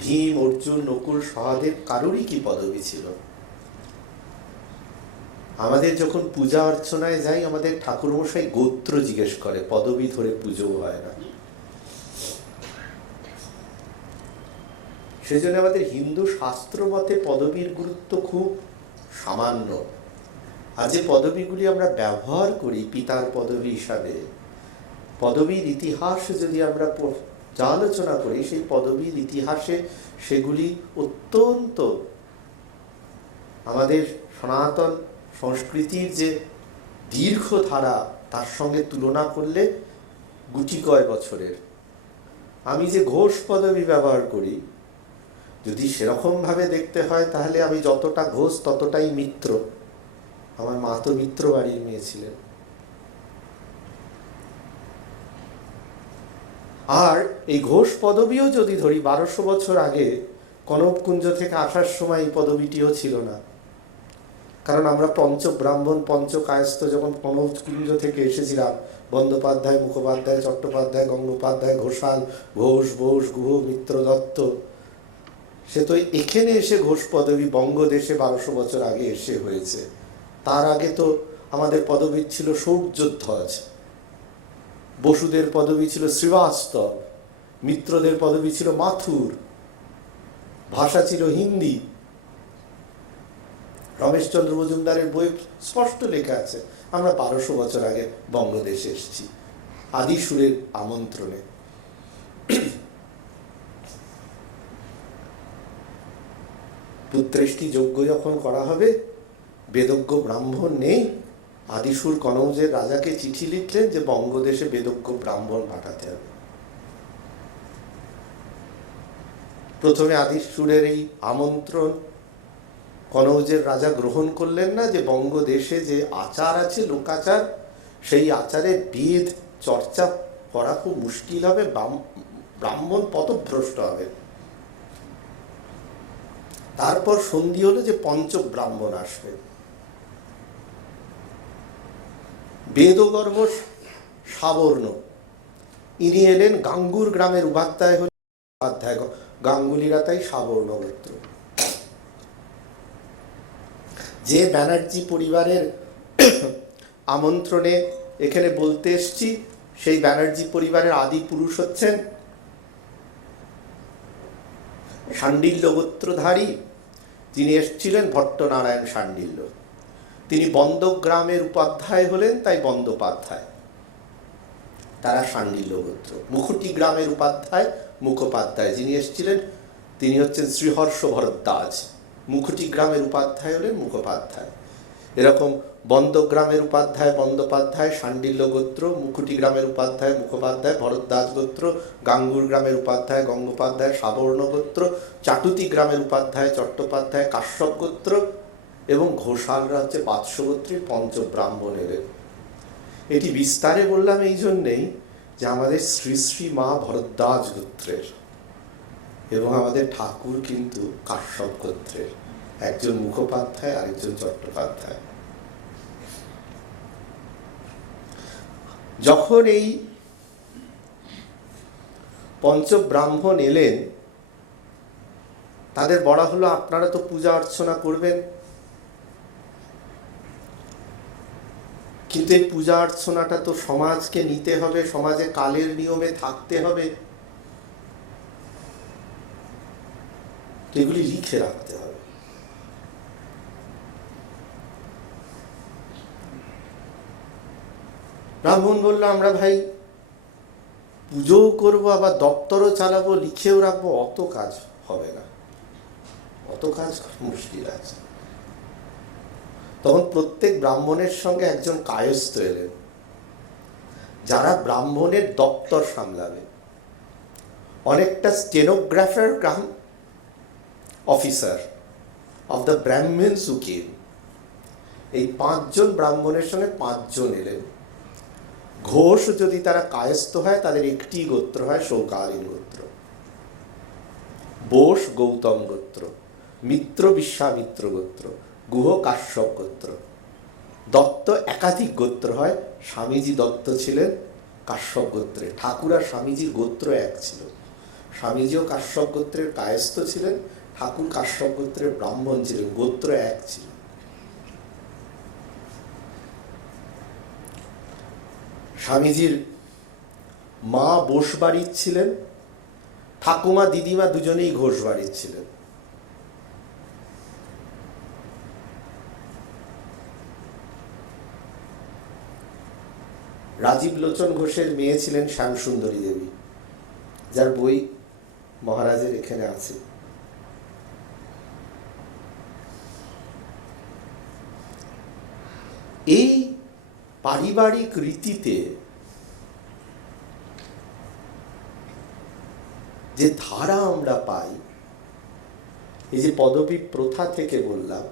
ভীম, অর্জুন, নকুল, সহদেব কারোরই কি পদবী ছিল? আমাদের যখন পূজা অর্চনায় যাই, আমাদের ঠাকুরমশাই গোত্র জিজ্ঞেস করে, পদবী ধরে পুজো হয় না। সেজন্য আমাদের হিন্দু শাস্ত্র মতে পদবীর গুরুত্ব খুব সামান্য। আর যে পদবীগুলি আমরা ব্যবহার করি পিতার পদবী হিসাবে, পদবীর ইতিহাস যদি আমরা আলোচনা করি, সেই পদবীর ইতিহাসে সেগুলি অত্যন্ত আমাদের সনাতন সংস্কৃতির যে দীর্ঘ ধারা তার সঙ্গে তুলনা করলে গুটি কয় বছরের। আমি যে ঘোষ পদবী ব্যবহার করি, যদি সেরকমভাবে দেখতে হয় তাহলে আমি যতটা ঘোষ ততটাই মিত্র। আমার মা তো মিত্র বাড়ির মেয়ে ছিলেন। আর এই ঘোষ পদবীও যদি ধরি, 1200 বছর আগে কনককুঞ্জ থেকে আসার সময় এই পদবীটিও ছিল না। কারণ আমরা পঞ্চ ব্রাহ্মণ পঞ্চ কায়স্থ যখন কনককুঞ্জ থেকে এসেছিলাম, বন্দ্যোপাধ্যায়, মুখোপাধ্যায়, চট্টোপাধ্যায়, গঙ্গোপাধ্যায়, ঘোষাল, ঘোষ, বোস, গুহ, মিত্র, দত্ত, সে তো এখানে এসে ঘোষ পদবী বঙ্গদেশে 1200 বছর আগে এসে হয়েছে। তার আগে তো আমাদের পদবী ছিল সৌর্যধ্বজ, বসুদের পদবী ছিল শ্রীবাস্তব, মিত্রদের পদবী ছিল মাথুর, ভাষা ছিল হিন্দি। রমেশচন্দ্র মজুমদারের বই স্পষ্ট লেখা আছে আমরা 1200 বছর আগে বঙ্গদেশে এসেছি আদিসুরের আমন্ত্রণে। পুত্রেষ্টি যজ্ঞ যখন করা হবে, বেদজ্ঞ ব্রাহ্মণ নেই, আদিসুর কনৌজের রাজাকে চিঠি লিখলেন যে বঙ্গদেশে বেদজ্ঞ ব্রাহ্মণ পাঠাতে হবে। প্রথমে আদিসুরের এই আমন্ত্রণ কনৌজের রাজা গ্রহণ করলেন না, যে বঙ্গদেশে যে আচার আছে লোকাচার, সেই আচারে বেদ চর্চা করা খুব মুশকিল হবে, ব্রাহ্মণ পথভ্রষ্ট হবে। তারপর সন্ধি হলো যে পঞ্চ ব্রাহ্মণ আসবে। বেদগর্ভ সাবর্ণ, ইনি এলেন গাঙ্গুর গ্রামের উপাধ্যায় হলেন উপাধ্যায়, গাঙ্গুলিরা তাই সাবর্ণ গোত্র। যে ব্যানার্জি পরিবারের আমন্ত্রণে এখানে বলতে এসছি, সেই ব্যানার্জি পরিবারের আদি পুরুষ হচ্ছেন শাণ্ডিল্য গোত্রধারী, যিনি এসেছিলেন ভট্টনারায়ণ শাণ্ডিল্য। তিনি বন্দগ্রামের উপাধ্যায় হলেন, তাই বন্দ্যোপাধ্যায়, তারা শাণ্ডিল্য গোত্র। মুখুটি গ্রামের উপাধ্যায় মুখোপাধ্যায়, যিনি এসেছিলেন তিনি হচ্ছেন শ্রীহর্ষ ভরদ্বাজ, মুখুটি গ্রামের উপাধ্যায় হলেন মুখোপাধ্যায়। এরকম বন্দগ্রামের উপাধ্যায় বন্দ্যোপাধ্যায় শাণ্ডিল্য গোত্র, মুখুটি গ্রামের উপাধ্যায় মুখোপাধ্যায় ভরদ্বাজ গোত্র, গাঙ্গুর গ্রামের উপাধ্যায় গঙ্গোপাধ্যায় সাবর্ণ গোত্র, চাটুতি গ্রামের উপাধ্যায় চট্টোপাধ্যায় কাশ্যপ গোত্র, এবং ঘোষালরা হচ্ছে বাৎস গোত্রের পঞ্চ ব্রাহ্মণ এলেন। এটি বিস্তারে বললাম এই জন্যেই যে আমাদের শ্রী শ্রী মা ভরদ্বাজ গোত্রের এবং আমাদের ঠাকুর কিন্তু কাশ্যপ গোত্রের, একজন মুখোপাধ্যায় আরেকজন চট্টোপাধ্যায়। যখন এই পঞ্চ ব্রাহ্মণ এলেন, তাদের বলা হলো আপনারা তো পূজা অর্চনা করবেন, কিন্তু এই পূজা অর্চনাটা তো সমাজকে নিতে হবে, সমাজে কালের নিয়মে থাকতে হবে, এগুলি লিখে রাখতে হবে। ব্রাহ্মণ বলল, আমরা ভাই পুজোও করবো, আবার দপ্তরও চালাবো, লিখেও রাখবো, অত কাজ হবে না, অত কাজ মুশকিল আছে। তখন প্রত্যেক ব্রাহ্মণের সঙ্গে একজন কায়স্থ এলেন, যারা ব্রাহ্মণের দপ্তর সামলাবে, অনেকটা stenographer cum officer of the Brahmins who came. এই 5 জন ব্রাহ্মণের সঙ্গে 5 জন এলেন। ঘোষ যদি তারা কায়স্থ হয়, তাদের একটি গোত্র হয় শৌকালীন গোত্র, বোস গৌতম গোত্র, মিত্র বিশ্বামিত্র গোত্র, গুহ কাশ্যপ গোত্র। দত্ত একাধিক গোত্র হয়। স্বামীজি দত্ত ছিলেন কাশ্যপ গোত্রে, ঠাকুর আর স্বামীজির গোত্র এক ছিল। স্বামীজিও কাশ্যপ গোত্রের কায়স্থ ছিলেন, ঠাকুর কাশ্যপ গোত্রের ব্রাহ্মণ ছিলেন, গোত্র এক ছিল। স্বামীজির মা বোস বাড়ির ছিলেন, ঠাকুমা দিদিমা দুজনেই ঘোষ বাড়ির ছিলেন। রাজীব লোচন ঘোষের মেয়ে ছিলেন শ্যামসুন্দরী দেবী, যার বই মহারাজের এখানে আছে। এই পারিবারিক রীতিতে যে ধারা আমরা পাই, এই যে পদবী প্রথা থেকে বললাম,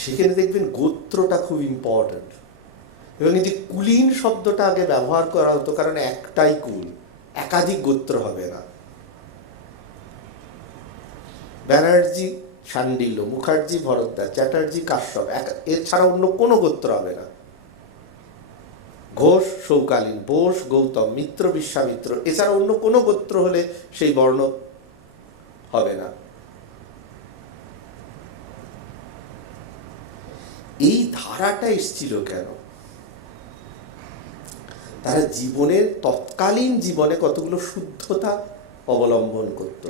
সেখানে দেখবেন গোত্রটা খুব ইম্পর্ট্যান্ট। এবং এই যে কুলীন শব্দটা আগে ব্যবহার করা হতো, কারণ একটাই কুল, একাধিক গোত্র হবে না। ব্যানার্জি শাণ্ডিল্য, মুখার্জি ভরদ্বাজ, চ্যাটার্জি কাশ্যপ, এছাড়া অন্য কোনো গোত্র হবে না। ঘোষ শৌকালীন, বোস গৌতম, মিত্র বিশ্বামিত্র, এছাড়া অন্য কোনো গোত্র হলে সেই বর্ণ হবে না। এই ধারাটা এসেছিল কেন? তারা জীবনের তৎকালীন জীবনে কতগুলো শুদ্ধতা অবলম্বন করত।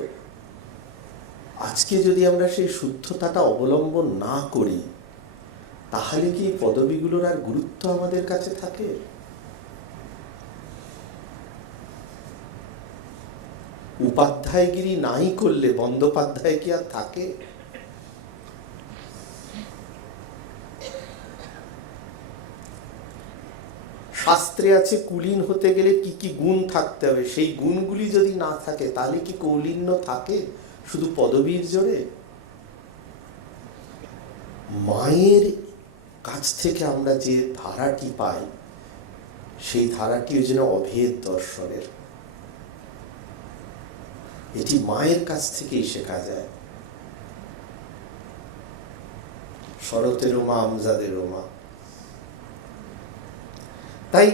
আজকে যদি আমরা সেই শুদ্ধতাটা অবলম্বন না করি, তাহলে কি এই পদবীগুলোর আর গুরুত্ব আমাদের কাছে থাকে? উপাধ্যায়গিরি নাই করলে বন্দ্যোপাধ্যায় কি আর থাকে? শাস্ত্রে আছে কুলীন হতে গেলে কি কি গুণ থাকতে হবে, সেই গুণগুলি যদি না থাকে, তাহলে কি কৌলীন্য থাকে শুধু পদবীর জোরে? মায়ের কাছ থেকে আমরা যে ধারাটি পাই, সেই ধারাটি ওই জন্য অভেদ দর্শনের। এটি মায়ের কাছ থেকেই শেখা যায়। শরতেরও মা, আমজাদেরও মা। তাই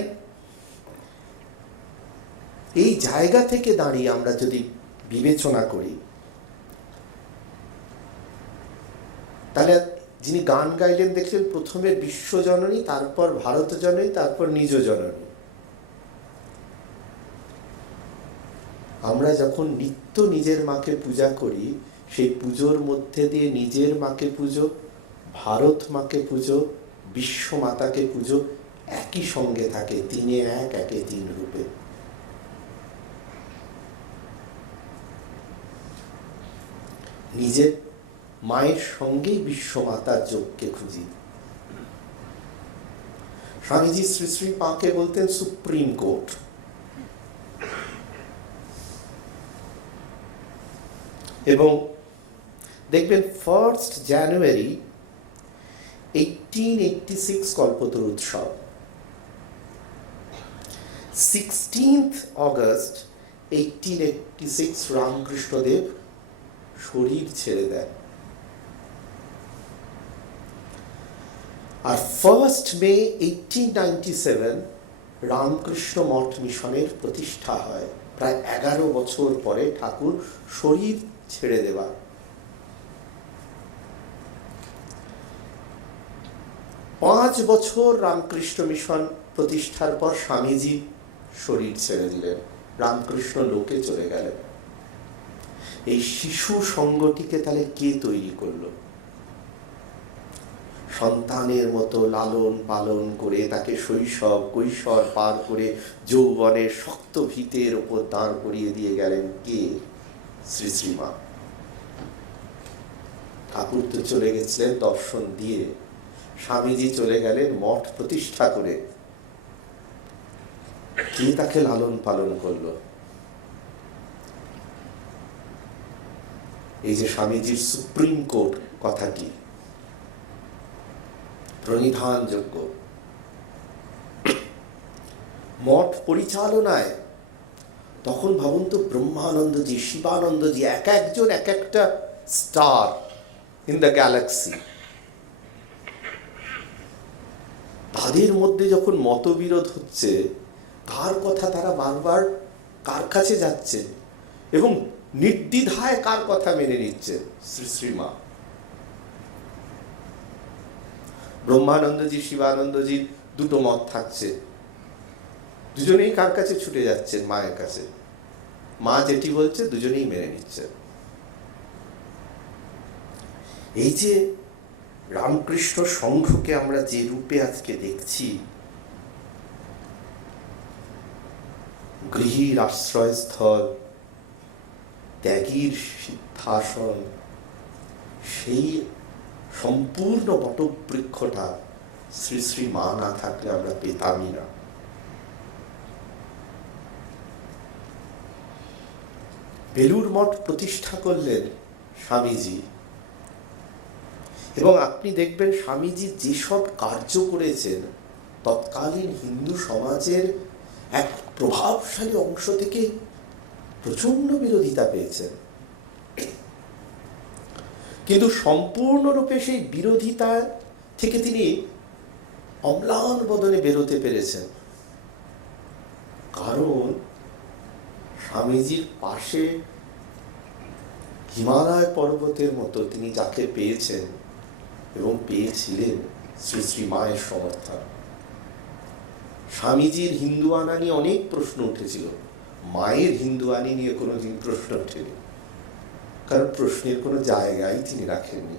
এই জায়গা থেকে দাঁড়িয়ে আমরা যদি বিবেচনা করি, তাহলে যিনি গান গাইলেন দেখলেন, প্রথমে বিশ্বজননী, তারপর ভারত জননী, তারপর নিজ জননী। আমরা যখন নিত্য নিজের মাকে পূজা করি, সেই পুজোর মধ্যে দিয়ে নিজের মাকে পুজো, ভারত মাকে পুজো, বিশ্ব মাতাকে পুজো একই সঙ্গে থাকে, 3 এক, 1 3 রূপে। নিজের মায়ের সঙ্গেই বিশ্ব মাতার যোগকে খুঁজি। স্বামীজি শ্রী শ্রী পাঁকে বলতেন সুপ্রিম কোর্ট। এবং দেখবেন 1 জানুয়ারি 1886 কল্পতরু উৎসব, 16 অগস্ট 1886 রামকৃষ্ণদেব শরীর ছেড়ে দেন। আর 1 মে 1897 রামকৃষ্ণ মঠ মিশনের প্রতিষ্ঠা হয়, প্রায় 11 বছর পরে ঠাকুর শরীর ছেড়ে দেওয়া। 5 বছর রামকৃষ্ণ মিশন প্রতিষ্ঠার পর স্বামীজি শরীর ছেড়ে দিলেন, রামকৃষ্ণ লোকে চলে গেলেন। এই শিশু সঙ্গটিকে তাহলে কে তৈরি করলো? সন্তানের মতো লালন পালন করে তাকে শৈশব কৈশোর পার করে যৌবনের শক্ত ভিতের ওপর দাঁড় করিয়ে দিয়ে গেলেন কে? শ্রী শ্রীমা। ঠাকুর তো চলে গেছিলেন দর্শন দিয়ে, স্বামীজি চলে গেলেন মঠ প্রতিষ্ঠা করে। কে তাকে লালন পালন করলো? এই যে স্বামীজির সুপ্রিম কোর্ট কথাটি প্রণিধানযোগ্য, মঠ পরিচালনায় তখন ভাবুন তো ব্রহ্মানন্দজি, শিবানন্দজি, এক একজন এক একটা স্টার ইন দ্য গ্যালাক্সি। তাদের মধ্যে যখন মতবিরোধ হচ্ছে, কার কথা তারা বারবার কার কাছে যাচ্ছে এবং নির্দ্বিধায় কার কথা মেনে নিচ্ছে? শ্রী শ্রীমা। ব্রহ্মানন্দজি শিবানন্দজির দুটো মত থাকছে, দুজনেই কার কাছে ছুটে যাচ্ছেন? মায়ের কাছে। মা যেটি বলছে দুজনেই মেনে নিচ্ছে। এই যে রামকৃষ্ণ সংঘকে আমরা যে রূপে আজকে দেখছি, গৃহীর আশ্রয়স্থল, ত্যাগীর সিদ্ধাসন, সেই সম্পূর্ণ বটবৃক্ষটা শ্রী শ্রী মা না থাকলে আমরা পেতামই না। বেলুর মঠ প্রতিষ্ঠা করলেন স্বামীজি, এবং আপনি দেখবেন স্বামীজি যেসব কার্য করেছেন তৎকালীন হিন্দু সমাজের এক প্রভাবশালী অংশ থেকে প্রচন্ড বিরোধিতা পেয়েছেন, কিন্তু সম্পূর্ণরূপে সেই বিরোধিতা থেকে তিনি অম্লান বদনে বেরোতে পেরেছেন। কারণ স্বামীজির পাশে হিমালয় পর্বতের মতো তিনি যাকে পেয়েছেন এবং পেয়েছিলেন শ্রী শ্রী মায়ের সমর্থন। স্বামীজির হিন্দুয়ানা নিয়ে অনেক প্রশ্ন উঠেছিল, মায়ের হিন্দুয়ানি নিয়ে কোনোদিন প্রশ্ন ওঠেনি, কারণ প্রশ্নের কোনো জায়গায় তিনি রাখেননি।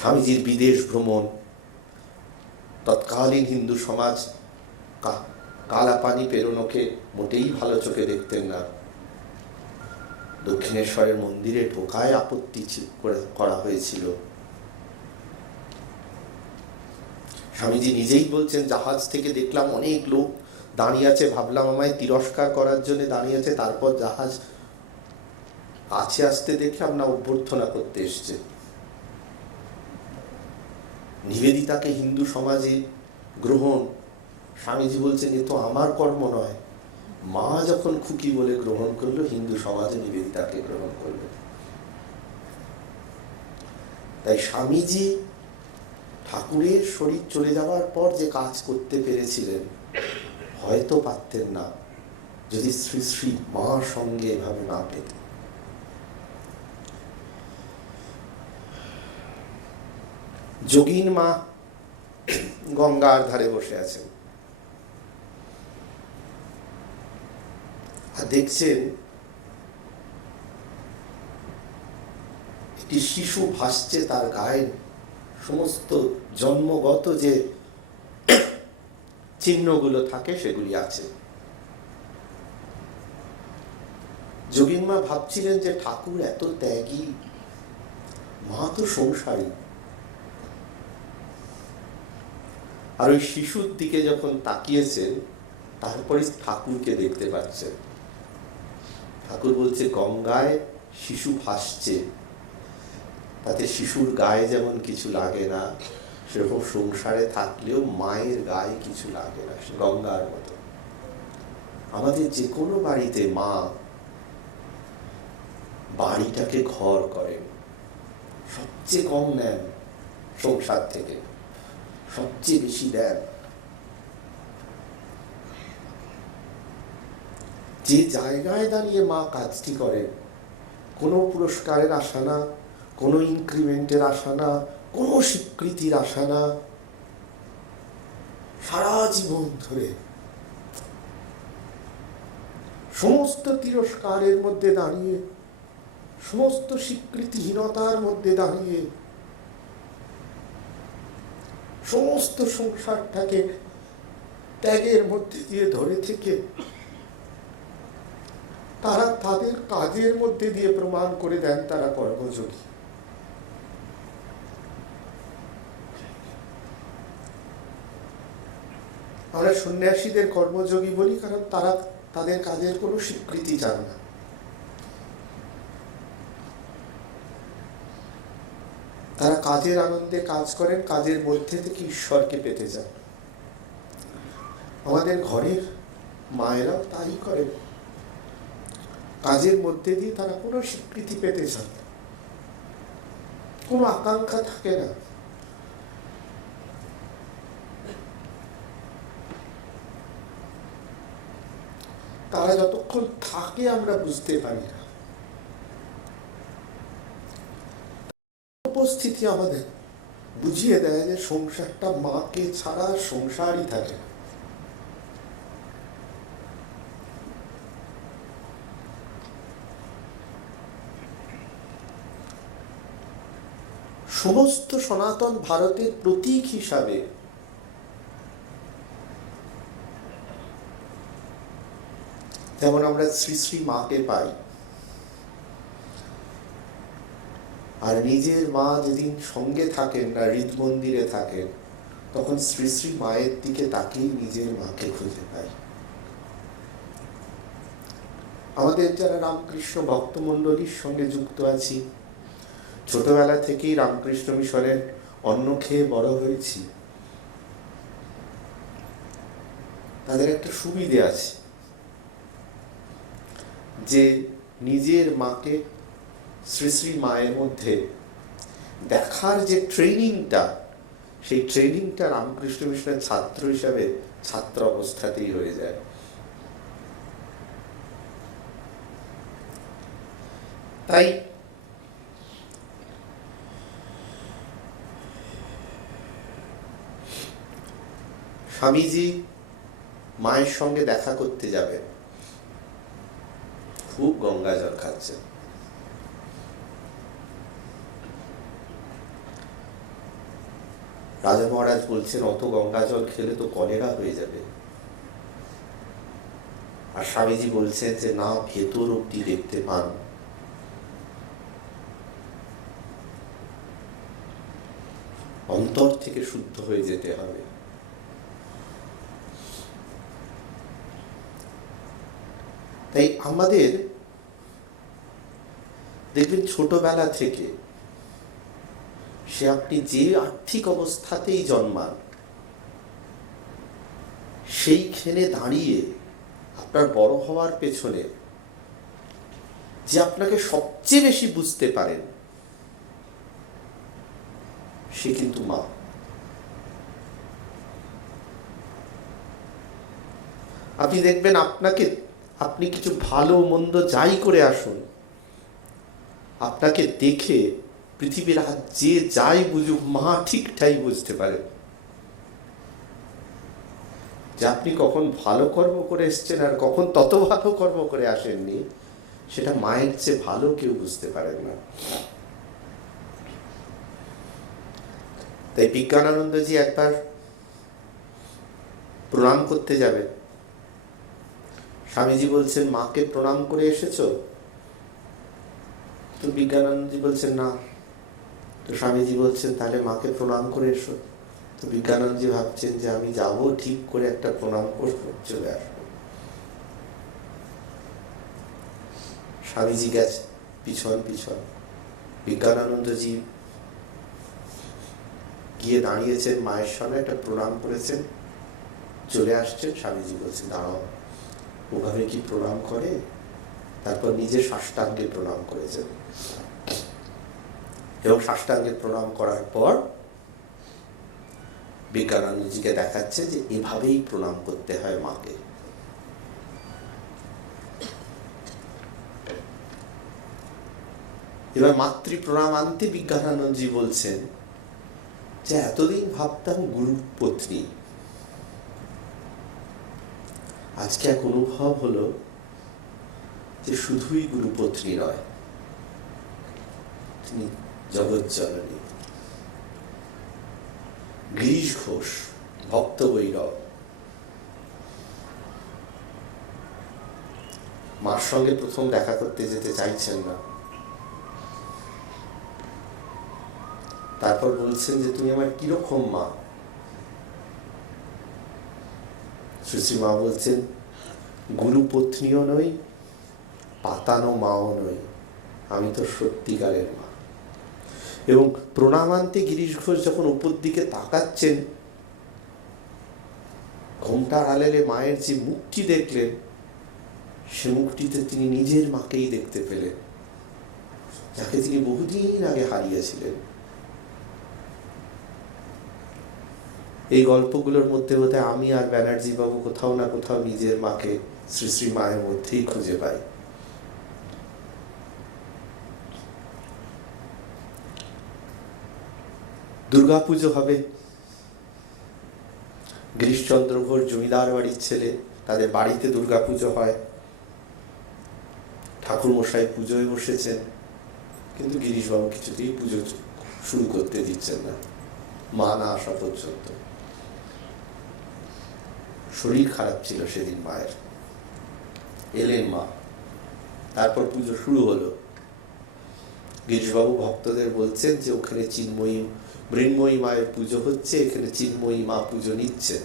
স্বামীজির বিদেশ ভ্রমণ, তৎকালীন হিন্দু সমাজ কালাপানি পেরোনোকে মোটেই ভালো চোখে দেখতেন না। দক্ষিণেশ্বরের মন্দিরে ঢোকায় আপত্তি করা হয়েছিল। স্বামীজি নিজেই বলছেন, জাহাজ থেকে দেখলাম অনেক লোক দাঁড়িয়ে আছে, ভাবলাম আমায় তিরস্কার করার জন্য দাঁড়িয়ে আছে, তারপর জাহাজ কাছে আসতে দেখলাম না অভ্যর্থনা করতে এসছে। নিবেদিতাকে হিন্দু সমাজে গ্রহণ, স্বামীজি বলছেন এ তো আমার কর্ম নয়। মা যখন খুকি বলে গ্রহণ করলো, হিন্দু সমাজে নিবেদিতাকে গ্রহণ করলো। তাই স্বামীজি ঠাকুরের শরীর চলে যাওয়ার পর যে কাজ করতে পেরেছিলেন হয়তো পারতেন না যদি শ্রী শ্রী মা সঙ্গে এভাবে না পেতেন। যোগীন মা গঙ্গার ধারে বসে আছেন আর দেখছেন একটি শিশু ভাসছে, তার গায়ে সমস্ত জন্মগত যে চিহ্নগুলো থাকে সেগুলি আছে। যোগীন মা ভাবছিলেন যে ঠাকুর এত ত্যাগী, মা তো সংসারী। আর ওই শিশুর দিকে যখন তাকিয়েছেন, তারপরে ঠাকুরকে দেখতে পাচ্ছেন। ঠাকুর বলছে গঙ্গায় শিশু ভাসছে, তাতে শিশুর গায়ে যেমন কিছু লাগে না, সেরকম সংসারে থাকলেও মায়ের গায়ে কিছু লাগে না, গঙ্গার মতো। আমাদের যে কোনো বাড়িতে মা বাড়িটাকে ঘর করেন, সবচেয়ে কম নেন সংসার থেকে, সবচেয়ে বেশি দেন। যে জায়গায় দাঁড়িয়ে মা কাজটি করেন, কোনো পুরস্কারের আশা না, কোনো ইনক্রিমেন্টের আশা না, কোনো স্বীকৃতির আশা না, সারা জীবন ধরে সমস্ত তিরস্কারের মধ্যে দাঁড়িয়ে, সমস্ত স্বীকৃতিহীনতার মধ্যে দাঁড়িয়ে, সমস্ত সংসারটাকে ত্যাগের মধ্যে দিয়ে ধরে থেকে তারা তাদের কাজের মধ্যে দিয়ে প্রমাণ করে দেন তারা কর্মযোগী। আমরা সন্ন্যাসীদের কর্মযোগী বলি কারণ তারা তাদের কাজের কোনো স্বীকৃতি চান না। তারা কাজের আনন্দে কাজ করেন, কাজের মধ্যে থেকে ঈশ্বরকে পেতে চান। আমাদের ঘরের মায়েরাও তাই করেন, কাজের মধ্যে দিয়ে তারা কোনো স্বীকৃতি পেতে চান, কোনো আকাঙ্ক্ষা থাকে না। তারা যতক্ষণ থাকে আমরা বুঝতে পারি না। উপস্থিতি আমাদের বুঝিয়ে দেয় যে সংসারটা মাকে ছাড়া সংসারই থাকে না। সমস্ত সনাতন ভারতের প্রতীক হিসাবে যেমন আমরা শ্রী শ্রী মাকে পাই, আর নিজের মা যেদিন সঙ্গে থাকেন না, হৃদ মন্দিরে থাকেন, তখন শ্রী শ্রী মায়ের দিকে তাকিয়ে নিজের মাকে খুঁজে পাই। আমাদের যারা রামকৃষ্ণ ভক্তমণ্ডলীর সঙ্গে যুক্ত আছি, ছোটবেলা থেকেই রামকৃষ্ণ মিশনের অন্ন খেয়ে বড় হয়েছি, তাদের একটা সুবিধে আছে যে নিজের মাকে শ্রী শ্রী মায়ের মধ্যে দেখার যে ট্রেনিংটা, সেই ট্রেনিংটা রামকৃষ্ণ মিশনের ছাত্র হিসাবে ছাত্র অবস্থাতেই হয়ে যায়। তাই স্বামীজি মায়ের সঙ্গে দেখা করতে যাবেন, খুব গঙ্গা জল খাচ্ছেন। রাজা মহারাজ বলছেন অত গঙ্গা জল খেলে তো কলেরা হয়ে যাবে। আর স্বামীজি বলছেন যে না, ভেতর অব্দি দেখতে পান। অন্তর থেকে শুদ্ধ হয়ে যেতে হবে। তাই আমাদের দেখবেন ছোটবেলা থেকে সে আপনি যে আর্থিক অবস্থাতেই জন্মান, সেইখানে দাঁড়িয়ে আপনার বড় হওয়ার পেছনে যে আপনাকে সবচেয়ে বেশি বুঝতে পারেন সে কিন্তু মা। আপনি দেখবেন আপনি কিছু ভালো মন্দ যাই করে আসুন, আপনাকে দেখে পৃথিবীর আর যে যাই বুঝুক, মা ঠিকঠাক বুঝতে পারেন যে আপনি কখন ভালো কর্ম করে এসছেন আর কখন তত ভালো কর্ম করে আসেননি, সেটা মায়ের চেয়ে ভালো কেউ বুঝতে পারেন না। তাই বিজ্ঞানানন্দজি একবার প্রণাম করতে যাবেন, স্বামীজি বলছেন মাকে প্রণাম করে এসেছো? তো বিজ্ঞানানন্দজি বলছেন না। তো স্বামীজি বলছেন তাহলে মাকে প্রণাম করে এসো। তো বিজ্ঞানানন্দজি ভাবছেন যে আমি যাব, ঠিক করে একটা প্রণাম করবো, চলে আসবো। স্বামীজি গেছে পিছন পিছন, বিজ্ঞানানন্দজি গিয়ে দাঁড়িয়েছেন মায়ের সামনে, একটা প্রণাম করেছেন, চলে আসছেন। স্বামীজি বলছেন দাঁড়াও, ওভাবে কি প্রণাম করে? তারপর নিজে সাষ্টাঙ্গে প্রণাম করেছেন, এবং সাষ্টাঙ্গে প্রণাম করার পর বিজ্ঞানানন্দজিকে দেখাচ্ছে যে এভাবেই প্রণাম করতে হয় মাকে। এবার মাতৃ প্রণামান্তে বিজ্ঞানানন্দজি বলছেন যে এতদিন ভাবতাম গুরু পত্নী, আজকে এক অনুভব হলো যে শুধুই গুরুপত্নী নয়, তিনি জগৎ জননী। গিরিশ ঘোষ, ভক্ত বৈরব, মার সঙ্গে প্রথম দেখা করতে যেতে চাইছেন না, তারপর বলছেন যে তুমি আমার কিরকম মা? শ্রী মা বলছেন গুরুপত্নীও নই, পাতানো মাও নই, আমি তো সত্যিকারের মা। এবং প্রণামান্তে গিরিশ ঘোষ যখন উপর দিকে তাকাচ্ছেন, ঘোমটার আড়ালে মায়ের যে মুখটি দেখলেন, সে মুখটিতে তিনি নিজের মাকেই দেখতে পেলেন, যাকে তিনি বহুদিন আগে হারিয়েছিলেন। এই গল্পগুলোর মধ্যে বোধহয় আমি আর ব্যানার্জি বাবু কোথাও না কোথাও নিজের মাকে শ্রী শ্রী মায়ের মধ্যেই খুঁজে পাই। দুর্গাপুজো হবে, গিরিশচন্দ্র ঘোষ জমিদার বাড়ির ছেলে, তাদের বাড়িতে দুর্গাপুজো হয়, ঠাকুর মশাই পুজোয় বসেছেন, কিন্তু গিরিশবাবু কিছুতেই পুজো শুরু করতে দিচ্ছেন না, মা না আসা পর্যন্ত। শরীর খারাপ ছিল সেদিন মায়ের, এলেন মা, তারপর পুজো শুরু হলো। গিরিশবাবু ভক্তদের বলছেন যে ওখানে চিন্ময়ী মৃন্ময়ী মায়ের পুজো হচ্ছে, এখানে চিন্ময়ী মা পুজো নিচ্ছে।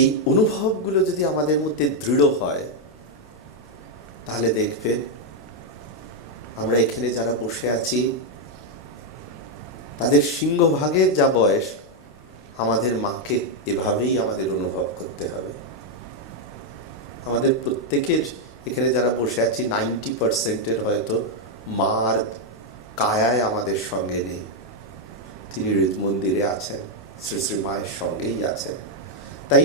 এই অনুভবগুলো যদি আমাদের মধ্যে দৃঢ় হয়, তাহলে দেখবেন আমরা এখানে যারা বসে আছি, তাদের সিংহভাগের যা বয়স, আমাদের মাকে এভাবেই আমাদের অনুভব করতে হবে। আমাদের প্রত্যেকের এখানে যারা বসে আছি 90% হয়তো মার কায়ায় আমাদের সঙ্গে নেই, তিনি হৃদ মন্দিরে আছেন, শ্রী শ্রী মায়ের সঙ্গেই আছেন। তাই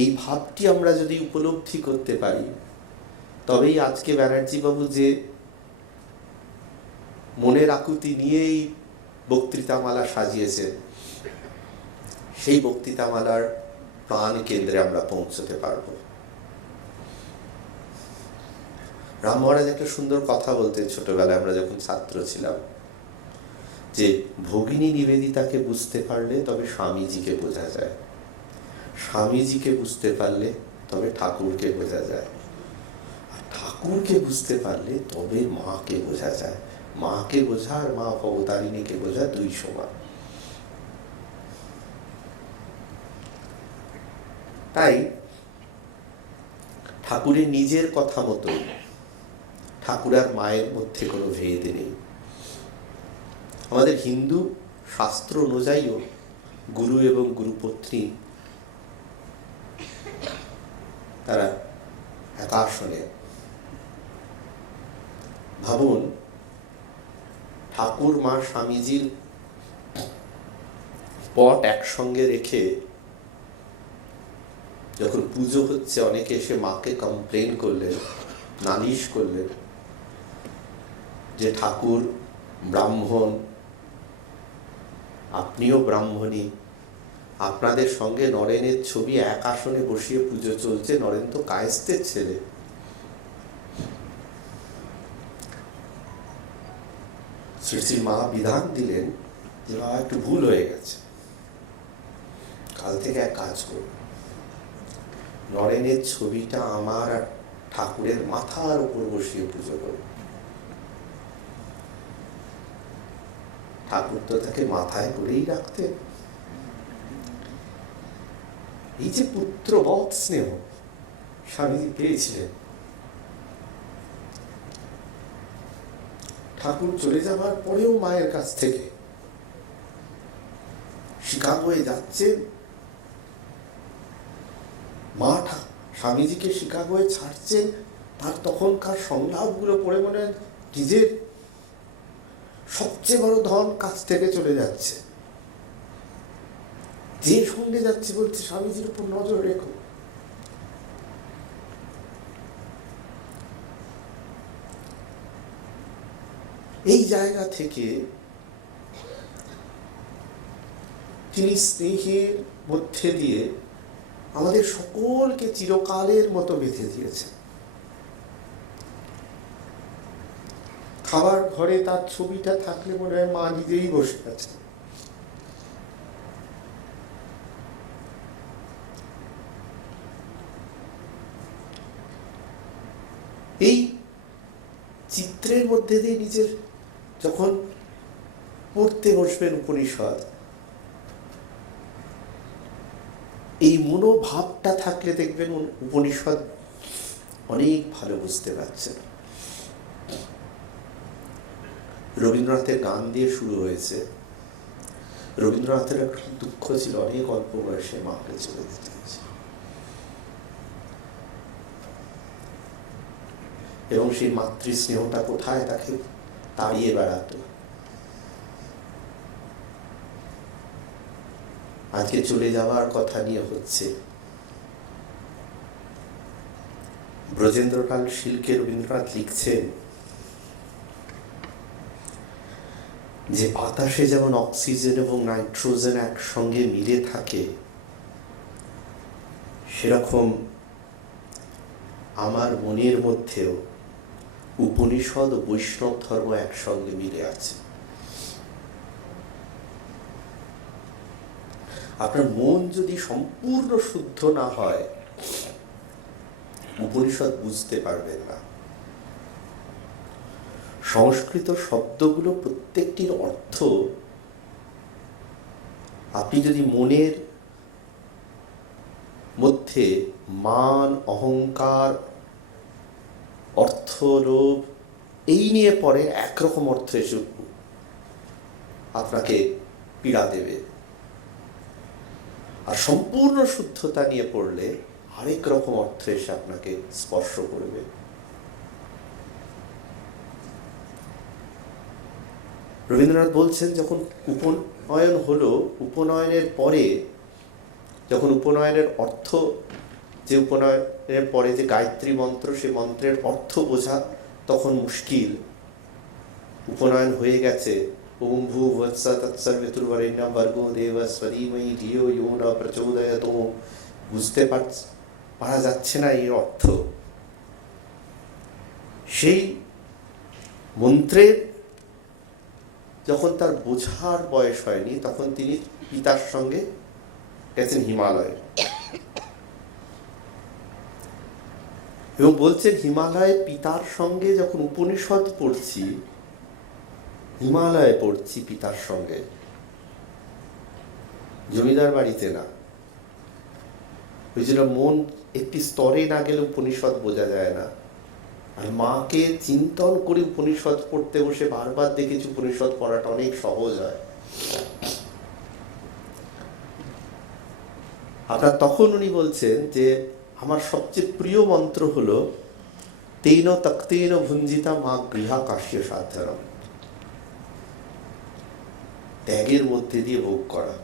এই ভাবটি আমরা যদি উপলব্ধি করতে পারি, তবেই আজকে ব্যানার্জি বাবু যে মনের আকুতি নিয়েই বক্তৃতামালা সাজিয়েছেন, সেই বক্তৃতামালার প্রাণ কেন্দ্রে আমরা পৌঁছতে পারব। রাম মহারাজ একটা সুন্দর কথা বলতেন ছোটবেলায় আমরা যখন ছাত্র ছিলাম, যে ভগিনী নিবেদিতাকে বুঝতে পারলে তবে স্বামীজিকে বোঝা যায়, স্বামীজিকে বুঝতে পারলে তবে ঠাকুরকে বোঝা যায়, আর ঠাকুরকে বুঝতে পারলে তবে মাকে বোঝা যায়। মাকে বোঝা আর মা ভবতারিণীকে বোঝা দুই সমান। তাই ঠাকুরের নিজের কথা মতো ঠাকুর আর মায়ের মধ্যে কোনো ভেদ নেই। আমাদের হিন্দু শাস্ত্র অনুযায়ীও গুরু এবং গুরুপত্নী তারা এক আসনে। ভাবুন, ঠাকুর মা স্বামীজির পট একসঙ্গে রেখে যখন পুজো হচ্ছে, অনেকে এসে মাকে কমপ্লেন করলেন, নালিশ করলেন যে ঠাকুর ব্রাহ্মণ, আপনিও ব্রাহ্মণী, আপনাদের সঙ্গে নরেনের ছবি এক আসনে বসিয়ে পুজো চলছে, নরেন তো কায়েস্তের ছেলে। শ্রী শ্রী মা বিধান দিলেন যে বাবা একটু ভুল হয়ে গেছে, কাল থেকে এক কাজ করব, নরেনের ছবিটা আমার আর ঠাকুরের মাথার উপর বসিয়ে পুজো করব। ঠাকুর তো তাকে মাথায় করেই রাখতেন। এই যে পুত্রবৎ স্নেহ স্বামীজি পেয়েছিলেন, ঠাকুর চলে যাওয়ার পরেও মায়ের কাছ থেকে শিকাগোয় যাচ্ছেন, মা স্বামীজিকে শিকাগোয় ছাড়ছেন, তার তখনকার সংলাপগুলো পড়ে মনে হয় নিজের সবচেয়ে বড় ধন কাছ থেকে চলে যাচ্ছে। যে সঙ্গে যাচ্ছে বলছে স্বামীজির উপর নজর রেখো। এই জায়গা থেকে তিনি স্নেহের মধ্যে দিয়ে আমাদের সকলকে চিরকালের মতো বেঁধে দিয়েছেন। খাবার ঘরে তার ছবিটা থাকলে মনে হয় মা নিজেই বসে আছে। এই চিত্রের মধ্যে দিয়ে নিজের যখন পড়তে বসবেন উপনিষদ, এই মনোভাবটা থাকলে দেখবেন উপনিষদ অনেক ভালো বুঝতে পারছেন। রবীন্দ্রনাথের গান দিয়ে শুরু হয়েছে। রবীন্দ্রনাথের একটা দুঃখ ছিল, অনেক অল্প বয়সে মাকে চলে যেতে হয়েছে, এবং সেই মাতৃস্নেহটা কোথায় তাকে তাড়িয়ে বেড়াতো। আজকে চলে যাওয়ার কথা নিয়ে হচ্ছে। ব্রজেন্দ্রলাল শীলকে রবীন্দ্রনাথ লিখছেন যে বাতাসে যেমন অক্সিজেন এবং নাইট্রোজেন একসঙ্গে মিলে থাকে, সেরকম আমার মনের মধ্যেও উপনিষদ ও বৈষ্ণব ধর্ম একসঙ্গে মিলে আছে। আপনার মন যদি সম্পূর্ণ শুদ্ধ না হয়, উপনিষদ বুঝতে পারবেন না। সংস্কৃত শব্দগুলো প্রত্যেকটির অর্থ আপনি যদি মনের মধ্যে মান, অহংকার, অর্থ, লোভ এই নিয়ে পড়ে, একরকম অর্থ এসে আপনাকে পীড়া দেবে। আর সম্পূর্ণ শুদ্ধতা নিয়ে পড়লে আরেক রকম অর্থ এসে আপনাকে স্পর্শ করবে। রবীন্দ্রনাথ বলছেন, যখন উপনয়ন হলো, উপনয়নের পরে যখন উপনয়নের অর্থ, যে উপনয়নের পরে যে গায়ত্রী মন্ত্র, সে মন্ত্রের অর্থ বোঝা তখন মুশকিল। উপনয়ন হয়ে গেছে, ওম ভূর্ভুবস্সুঃ তৎসবিতুর্বরেণ্যং ভর্গো দেবস্য ধীমহি ধিয়ো ইয়ো নঃ প্রচোদয়াৎ, বুঝতে পারা যাচ্ছে না এই অর্থ। সেই মন্ত্রের যখন তার বোঝার বয়স হয়নি, তখন তিনি পিতার সঙ্গে গেছেন হিমালয়ে, এবং বলছেন হিমালয়ে পিতার সঙ্গে যখন উপনিষদ পড়ছি, হিমালয়ে পড়ছি পিতার সঙ্গে, জমিদার বাড়িতে না। ওই জন্য মন একটি স্তরে না গেলে উপনিষদ বোঝা যায় না। আর মাকে চিন্তন করে উপনিষদ পড়তে বসে বারবার দেখেছি উপনিষদ পড়াটা অনেক সহজ হয়। আপনার তখন উনি বলছেন যে আমার সবচেয়ে প্রিয় মন্ত্র হলো তেন তক্তেন ভুঞ্জিতা মা গৃহা কাশ্যে সাধনম, ত্যাগের মধ্যে দিয়ে ভোগ করা।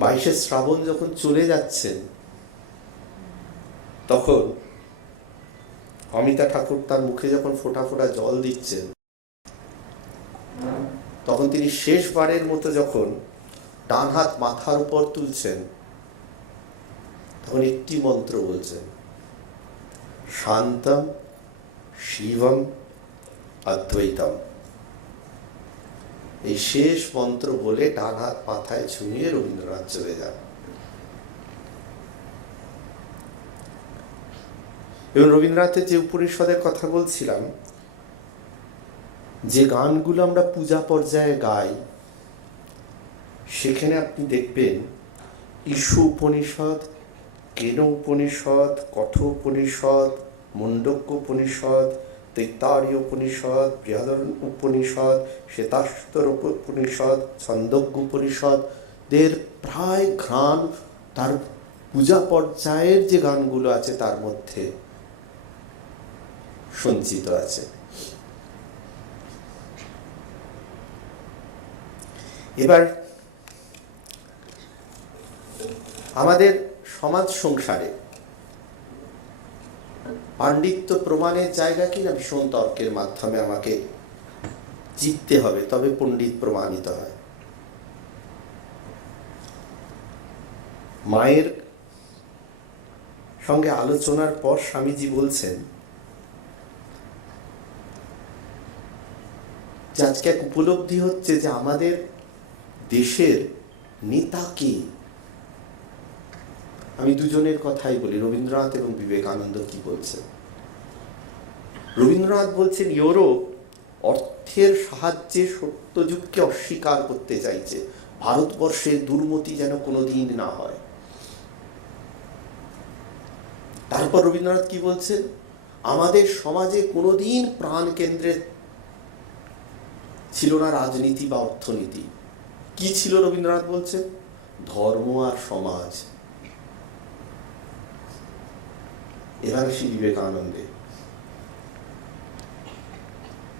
বাইশে শ্রাবণ যখন চলে যাচ্ছেন, তখন অমিতা ঠাকুর তার মুখে যখন ফোঁটা ফোঁটা জল দিচ্ছেন, তখন তিনি শেষবারের মতো যখন ডান হাত মাথার উপর তুলছেন, তখন একটি মন্ত্র বলছেন, শান্তম শিবম অদ্বৈতম। এই শেষ মন্ত্র বলে ডান হাত মাথায় ছুঁয়ে রবীন্দ্রনাথ চলে যান। এবং রবীন্দ্রনাথের যে উপনিষদের কথা বলছিলাম, যে গানগুলো আমরা পূজা পর্যায়ে গাই, সেখানে আপনি দেখবেন ঈশু উপনিষদ, কেন উপনিষদ, কঠ উপনিষদ, মুণ্ডক্য উপনিষদ, তৈত্তারীয় উপনিষদ, বৃহদারণ্যক উপনিষদ, শ্বেতাশ্বতর উপনিষদ, ছন্দোগ্য উপনিষদের প্রায় গান তার পূজা পর্যায়ের যে গানগুলো আছে তার মধ্যে সঞ্চিত আছে। এবার আমাদের সমাজ সংসারে পাণ্ডিত্য প্রমাণের জায়গা কি না ভীষণ তর্কের মাধ্যমে আমাকে জিততে হবে, তবে পণ্ডিত প্রমাণিত হয়। মায়ের সঙ্গে আলোচনার পর স্বামীজি বলছেন যে আজকে এক উপলব্ধি হচ্ছে যে আমাদের দেশের নেতা কে। আমি দুজনের কথাই বলি, রবীন্দ্রনাথ এবং বিবেকানন্দ কি বলছেন। রবীন্দ্রনাথ বলছেন ইউরোপ অর্থের সাহায্যে সত্যযুগকে অস্বীকার করতে চাইছে, ভারতবর্ষের দুর্মতি যেন কোনোদিন না হয়। তারপর রবীন্দ্রনাথ কি বলছেন, আমাদের সমাজে কোনোদিন প্রাণ কেন্দ্রে ছিল না রাজনীতি বা অর্থনীতি। কি ছিল রবীন্দ্রনাথ বলছেন, ধর্ম আর সমাজ। এবার আসি বিবেকানন্দে।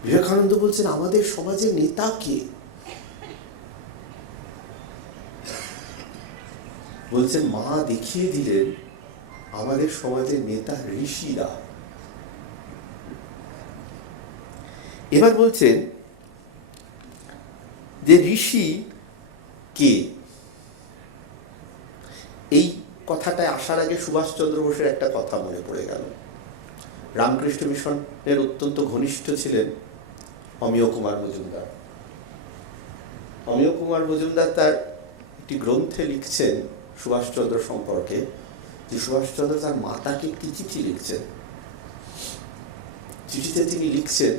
বিবেকানন্দ বলছেন আমাদের সমাজে নেতা কে। বলছেন মা দেখিয়ে দিলেন আমাদের সমাজের নেতা ঋষিরা। এবার বলছেন যে ঋষি কে। এই কথাটায় আসার আগে সুভাষচন্দ্র বোসের একটা কথা মনে পড়ে গেল। রামকৃষ্ণ মিশনের অত্যন্ত ঘনিষ্ঠ ছিলেন অমিয় কুমার মজুমদার। অমিয় কুমার মজুমদার তার একটি গ্রন্থে লিখছেন সুভাষচন্দ্র সম্পর্কে যে সুভাষচন্দ্র তার মাতাকে একটি চিঠি লিখছেন। চিঠিতে তিনি লিখছেন,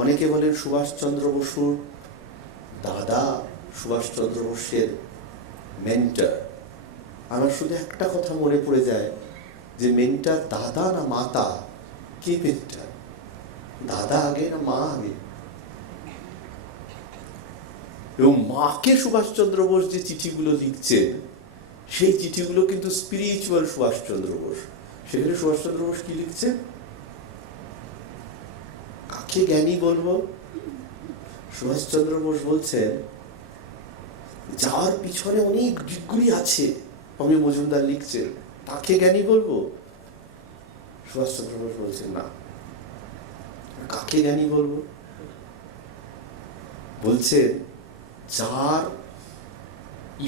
অনেকে বলেন সুভাষচন্দ্র বসুর দাদা সুভাষচন্দ্র বোসের মেন্টর। আমার শুধু একটা কথা মনে পড়ে যায় যে মেন্টর দাদা না মাতা, কে মেন্টর, দাদা আগে না মা আগে। এবং মাকে সুভাষচন্দ্র বোস যে চিঠিগুলো লিখছেন সেই চিঠিগুলো কিন্তু স্পিরিচুয়াল সুভাষচন্দ্র বোস। সেখানে সুভাষচন্দ্র বোস কি লিখছেন, কাকে জ্ঞানী বলবো। সুভাষচন্দ্র বোস বলছেন যার পিছনে অনেক ডিগ্রি আছে, অমিয় মজুমদার লিখছেন, তাকে জ্ঞানী বলবো। সুভাষচন্দ্র বোস বলছেন না, কাকে জ্ঞানী বলবো। বলছেন যার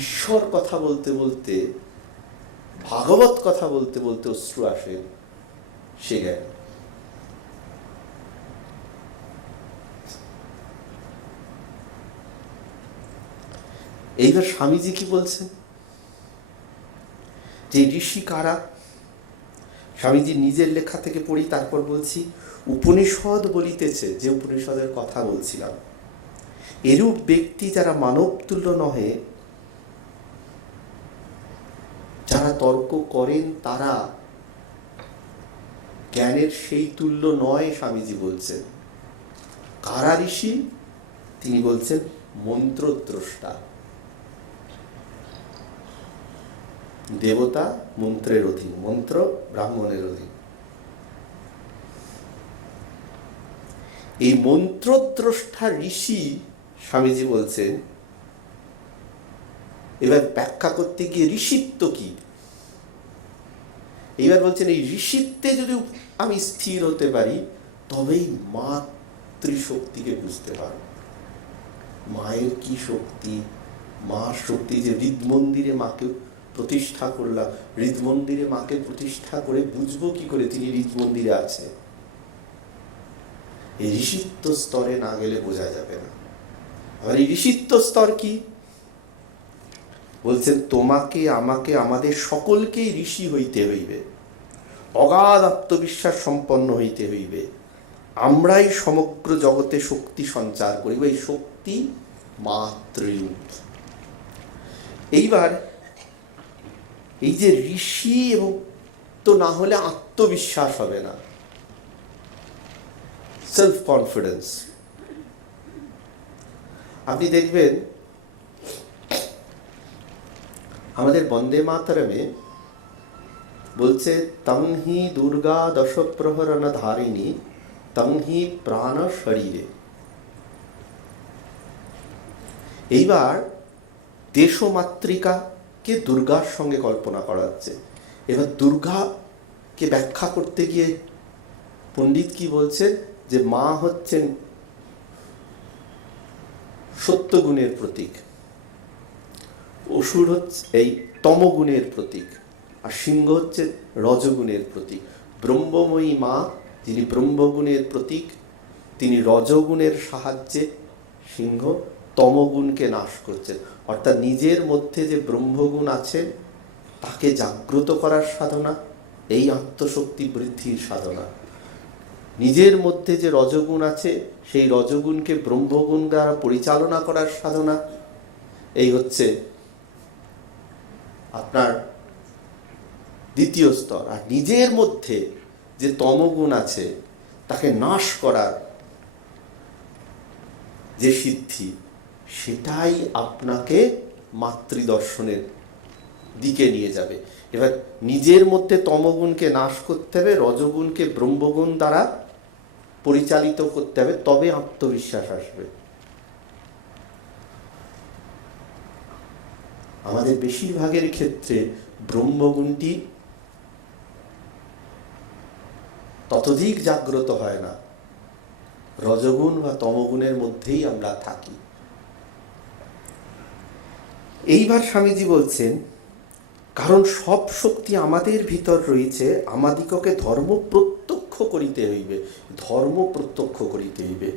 ঈশ্বর কথা বলতে বলতে, ভাগবত কথা বলতে বলতে অশ্রু আসে, সে জ্ঞানী। এইবার স্বামীজি কি বলছেন যে ঋষি কারা। স্বামীজি নিজের লেখা থেকে পড়ি, তারপর বলছি। উপনিষদ বলিতেছে, যে উপনিষদের কথা বলছিলাম, এরূপ ব্যক্তি যারা মানবতুল্য নহে, যারা তর্ক করেন তারা জ্ঞানের সেই তুল্য নয়। স্বামীজি বলছেন কারা ঋষি, তিনি বলছেন মন্ত্রদ্রষ্টা। দেবতা মন্ত্রের অধীন, মন্ত্র ব্রাহ্মণের অধীন। এই মন্ত্রদ্রষ্টা ঋষি স্বামীজি বলছেন। এবার ব্যাখ্যা করতে গিয়ে ঋষিত্ব কি, এবার বলছেন এই ঋষিত্বে যদি আমি স্থির হতে পারি তবেই মাতৃশক্তিকে বুঝতে পারব। মায়ের কি শক্তি, মার শক্তি। যে হৃদ মন্দিরে মাকে প্রতিষ্ঠা করলাম, হৃদ মন্দিরে মাকে প্রতিষ্ঠা করে বুঝবো কি করে তিনি হৃদ মন্দিরে আছে। এই ঋষিত্ব স্তরে না গেলে বোঝা যাবে না। আর এই ঋষিত্ব স্তর কি বলছেন, তোমাকে আমাকে আমাদের সকলকেই ঋষি হইতে হইবে, অগাধ আত্মবিশ্বাস সম্পন্ন হইতে হইবে। আমরাই সমগ্র জগতে শক্তি সঞ্চার করিব, এই শক্তি মাতৃরূপ। এইবার এই যে ঋষি এবং তো না হলে আত্মবিশ্বাস হবে না, সেলফ কনফিডেন্স। আপনি দেখবেন আমাদের বন্দে মাতরমে বলছে তং হি দুর্গা দশ প্রহরণ ধারিণী তং হি প্রাণ শরীরে। এইবার দেশমাতৃকাকে দুর্গার সঙ্গে কল্পনা করা হচ্ছে। এবার দুর্গাকে ব্যাখ্যা করতে গিয়ে পণ্ডিত কি বলছেন, যে মা হচ্ছেন সত্যগুণের প্রতীক, অসুর হচ্ছে এই তমগুণের প্রতীক, আর সিংহ হচ্ছে রজগুণের প্রতীক। ব্রহ্মময়ী মা, যিনি ব্রহ্মগুণের প্রতীক, তিনি রজগুণের সাহায্যে সিংহ তমগুণকে নাশ করছেন। অর্থাৎ নিজের মধ্যে যে ব্রহ্মগুণ আছে তাকে জাগ্রত করার সাধনা, এই আত্মশক্তি বৃদ্ধির সাধনা। নিজের মধ্যে যে রজগুণ আছে সেই রজগুণকে ব্রহ্মগুণ দ্বারা পরিচালনা করার সাধনা, এই হচ্ছে আপনার দ্বিতীয় স্তর। আর নিজের মধ্যে যে তমগুণ আছে তাকে নাশ করার যে সিদ্ধি, সেটাই আপনাকে মাতৃদর্শনের দিকে নিয়ে যাবে। এবার নিজের মধ্যে তমগুণকে নাশ করতে হবে, রজগুণকে ব্রহ্মগুণ দ্বারা পরিচালিত করতে হবে, তবে আত্মবিশ্বাস আসবে। আমাদের বেশিরভাগের ক্ষেত্রে ব্রহ্মগুণটি ততোধিক জাগ্রত হয় না, রজগুণ বা তমগুণের মধ্যেই আমরা থাকি। এইবার স্বামীজি বলছেন, কারণ সব শক্তি আমাদের ভিতর রয়েছে, আমাদিগকে ধর্ম প্রত্যক্ষ করিতে হইবে। ধর্ম প্রত্যক্ষ করিতে হইবে,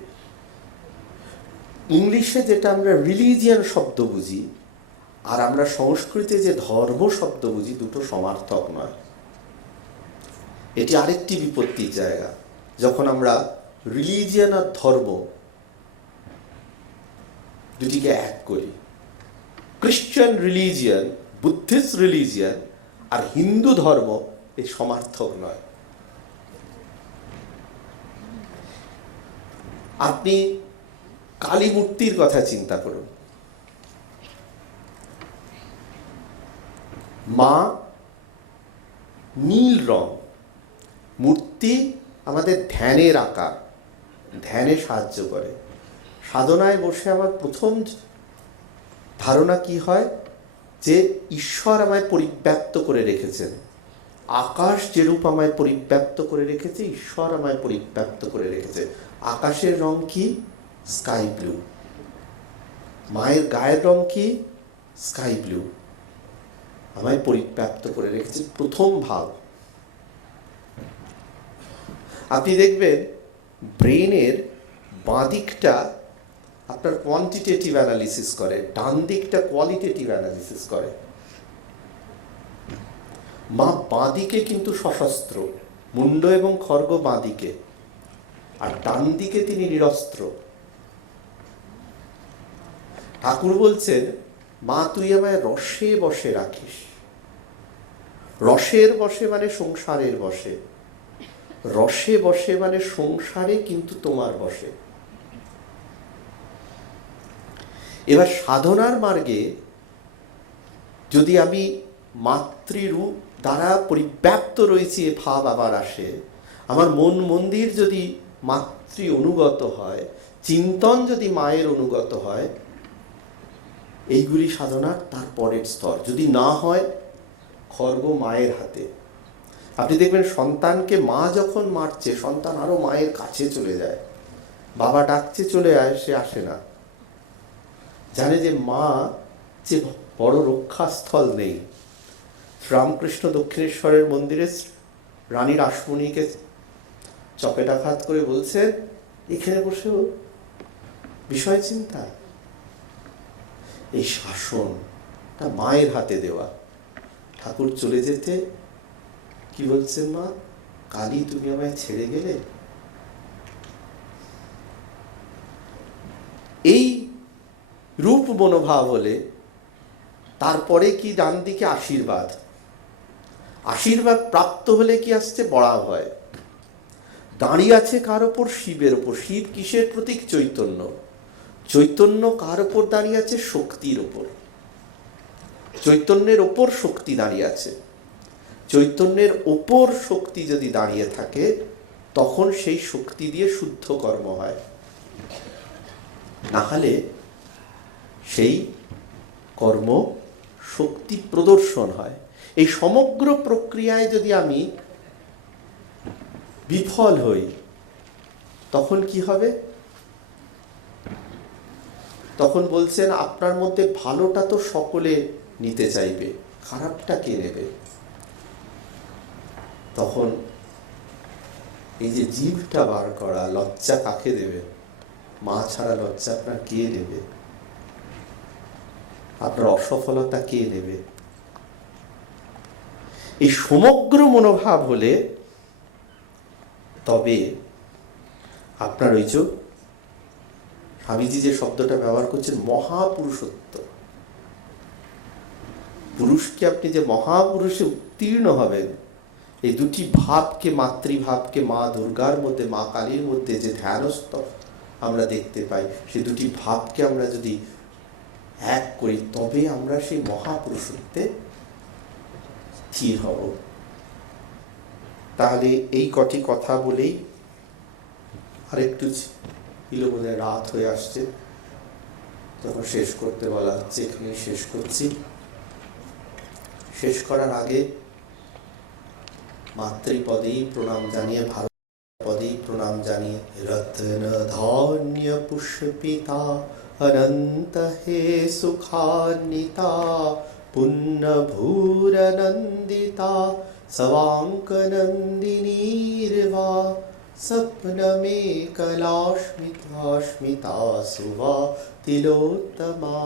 ইংলিশে যেটা আমরা রিলিজিয়ান শব্দ বুঝি আর আমরা সংস্কৃতে যে ধর্ম শব্দ বুঝি, দুটো সমার্থক নয়। এটি আরেকটি বিপত্তির জায়গা। যখন আমরা রিলিজিয়ান আর ধর্ম দুটিকে এক করি, খ্রিস্টান রিলিজিয়ান, বুদ্ধিস্ট রিলিজিয়ান আর হিন্দু ধর্ম এই সমার্থক নয়। আপনি কালী মূর্তির কথা চিন্তা করুন। মা নীল রং, মূর্তি আমাদের ধ্যানের আকার, ধ্যানে সাহায্য করে। সাধনায় বসে আমার প্রথম ধারণা কি হয়, যে ঈশ্বর আমায় পরিব্যাপ্ত করে রেখেছেন। আকাশ যেরূপ আমায় পরিব্যাপ্ত করে রেখেছে, ঈশ্বর আমায় পরিব্যাপ্ত করে রেখেছে। আকাশের রং কি? Sky blue. মায়ের গায়ের রং কি? Sky blue. আমায় পরিব্যাপ্ত করে রেখেছে, প্রথম ভাব। আপনি দেখবেন ব্রেনের বাঁ দিকটা আপনার কোয়ান্টিটেটিভ অ্যানালিসিস করে, ডান দিকটা কোয়ালিটেটিভ অ্যানালিসিস করে। মা বাঁ দিকে কিন্তু সশস্ত্র, মুন্ড এবং খড়গ বাঁ দিকে, আর ডান দিকে তিনি নিরস্ত্র। ঠাকুর বলছেন, মা তুই আমায় রসে বসে রাখিস। রসের বসে মানে সংসারের বসে, রসে বসে মানে সংসারে কিন্তু তোমার বসে। এবার সাধনার মার্গে যদি আমি মাতৃরূপ দ্বারা পরিব্যাপ্ত রয়েছি এ ভাব আবার আসে, আমার মন মন্দির যদি মাতৃ অনুগত হয়, চিন্তন যদি মায়ের অনুগত হয়, এইগুলি সাধনার তার পরের স্তর। যদি না হয়, খর্গ মায়ের হাতে। আপনি দেখবেন সন্তানকে মা যখন মারছে, সন্তান আরো মায়ের কাছে চলে যায়। বাবা ডাকছে চলে আয়, সে আসে না। জানে যে মা যে বড় রক্ষাস্থল নেই। রামকৃষ্ণ দক্ষিণেশ্বরের মন্দিরে রানী রাসমণিকে চপেটাঘাত করে বলছেন, এখানে বসেও বিষয় চিন্তা। এই শাসনটা মায়ের হাতে দেওয়া। ঠাকুর চলে যেতে কি বলছেন, মা কালী তুমি আমায় ছেড়ে গেলে। এই রূপ মনোভাব হলে তারপরে কি ডান দিকে আশীর্বাদ। আশীর্বাদ প্রাপ্ত হলে কি আসছে? বড়া ভয়। দাঁড়িয়ে আছে কার ওপর? শিবের ওপর। শিব কিসের প্রতীক? চৈতন্য। চৈতন্য কার ওপর দাঁড়িয়ে আছে? শক্তির ওপর। চৈতন্যের ওপর শক্তি দাঁড়িয়ে আছে। চৈতন্যের ওপর শক্তি যদি দাঁড়িয়ে থাকে, তখন সেই শক্তি দিয়ে শুদ্ধ কর্ম হয়। না হলে সেই কর্ম শক্তি প্রদর্শন হয়। এই সমগ্র প্রক্রিয়ায় যদি আমি বিফল হই, তখন কি হবে? তখন বলছেন আপনার মধ্যে ভালোটা তো সকলে নিতে চাইবে, খারাপটা কে নেবে? তখন এই যে জিভটা বার করা, লজ্জা কাকে দেবে? মা ছাড়া লজ্জা আপনার কে নেবে? আপনার অসফলতা কে নেবে? এই সমগ্র মনোভাব হলে তবে আপনার ওই যে স্বামীজি যে শব্দটা ব্যবহার করছেন, মহাপুরুষত্ব, পুরুষকে আপনি যে মহাপুরুষে উত্তীর্ণ হবেন, এই দুটি ভাবকে, মাতৃভাবকে মা দুর্গার মধ্যে, মা কালীর মধ্যে যে ধ্যানস্থ আমরা দেখতে পাই, সেই দুটি ভাবকে আমরা যদি এক করি, তবে আমরা সেই মহাপুরুষত্বে স্থির হব। তাহলে এই কটি কথা বলেই আরেকটু বোধ হয় রাত হয়ে আসছে, তখন শেষ করতে বলা হচ্ছে, এখানে শেষ করছি। শেষ করার আগে মাতৃপদেই প্রণাম জানিয়ে, ভারত পদেই প্রণাম জানিয়ে, রত্ন ধান্য পুষ্পিতা অনন্ত হে সুখান্বিতা পুণ্য ভূরনন্দিতা সবাঙ্কনন্দিনীর্বা স্বপ্ন মে কলাস্মিতা সুভা তিলোত্তমা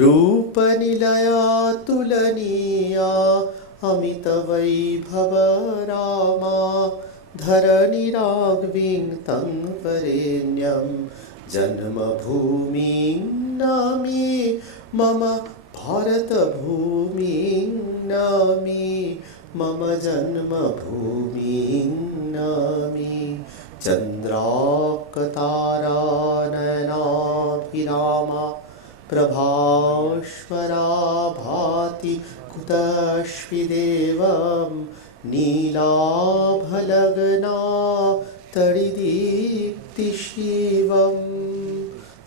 রূপ নিলয়া তুলনীয়া অমিত বৈভব রামা ধরণি রাঘবিং তং বরেণ্যম জন্মভূমি নামে মম ভারত ভূমি নামে মম জন্মভূমি নামে চন্দ্রাকতারাননাভিরামা প্রভাস্বরা ভাতি কুতস্বিদেবম নীলাভলগ্না তড়িদীপ্তি শিবম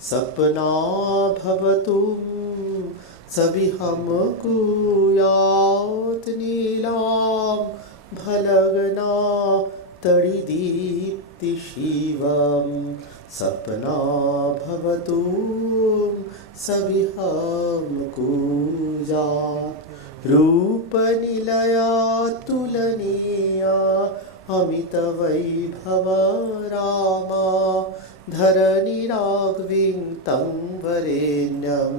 সপনা ভবতু সবিহম কুয়াত নীলাম ভলগ্না তড়িদীপ্তি শিবম সপনা ভবতু সবিহম কুয়াত রূপ নিলয়া তুলনীয়া অমিত বৈভব রামা ধরণি রাঘবিং তং বরেণ্যম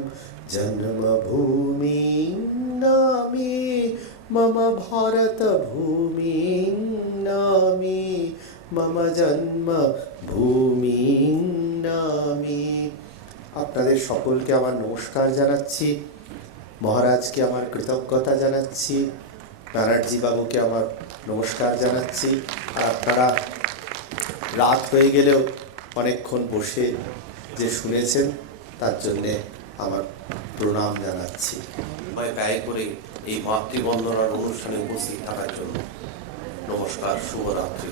জন্মভূমি নামে মম ভারত ভূমি নামে মম জন্মভূমি নামে। আপনাদের সকলকে আমার নমস্কার জানাচ্ছি, মহারাজকে আমার কৃতজ্ঞতা জানাচ্ছি, ব্যানার্জি বাবুকে আমার নমস্কার জানাচ্ছি। আর আপনারা রাত হয়ে গেলেও অনেকক্ষণ বসে যে শুনেছেন, তার জন্যে আমার প্রণাম জানাচ্ছি। ব্যয় করে এই মাতৃবন্দনার অনুষ্ঠানে উপস্থিত থাকার জন্য নমস্কার, শুভরাত্রি।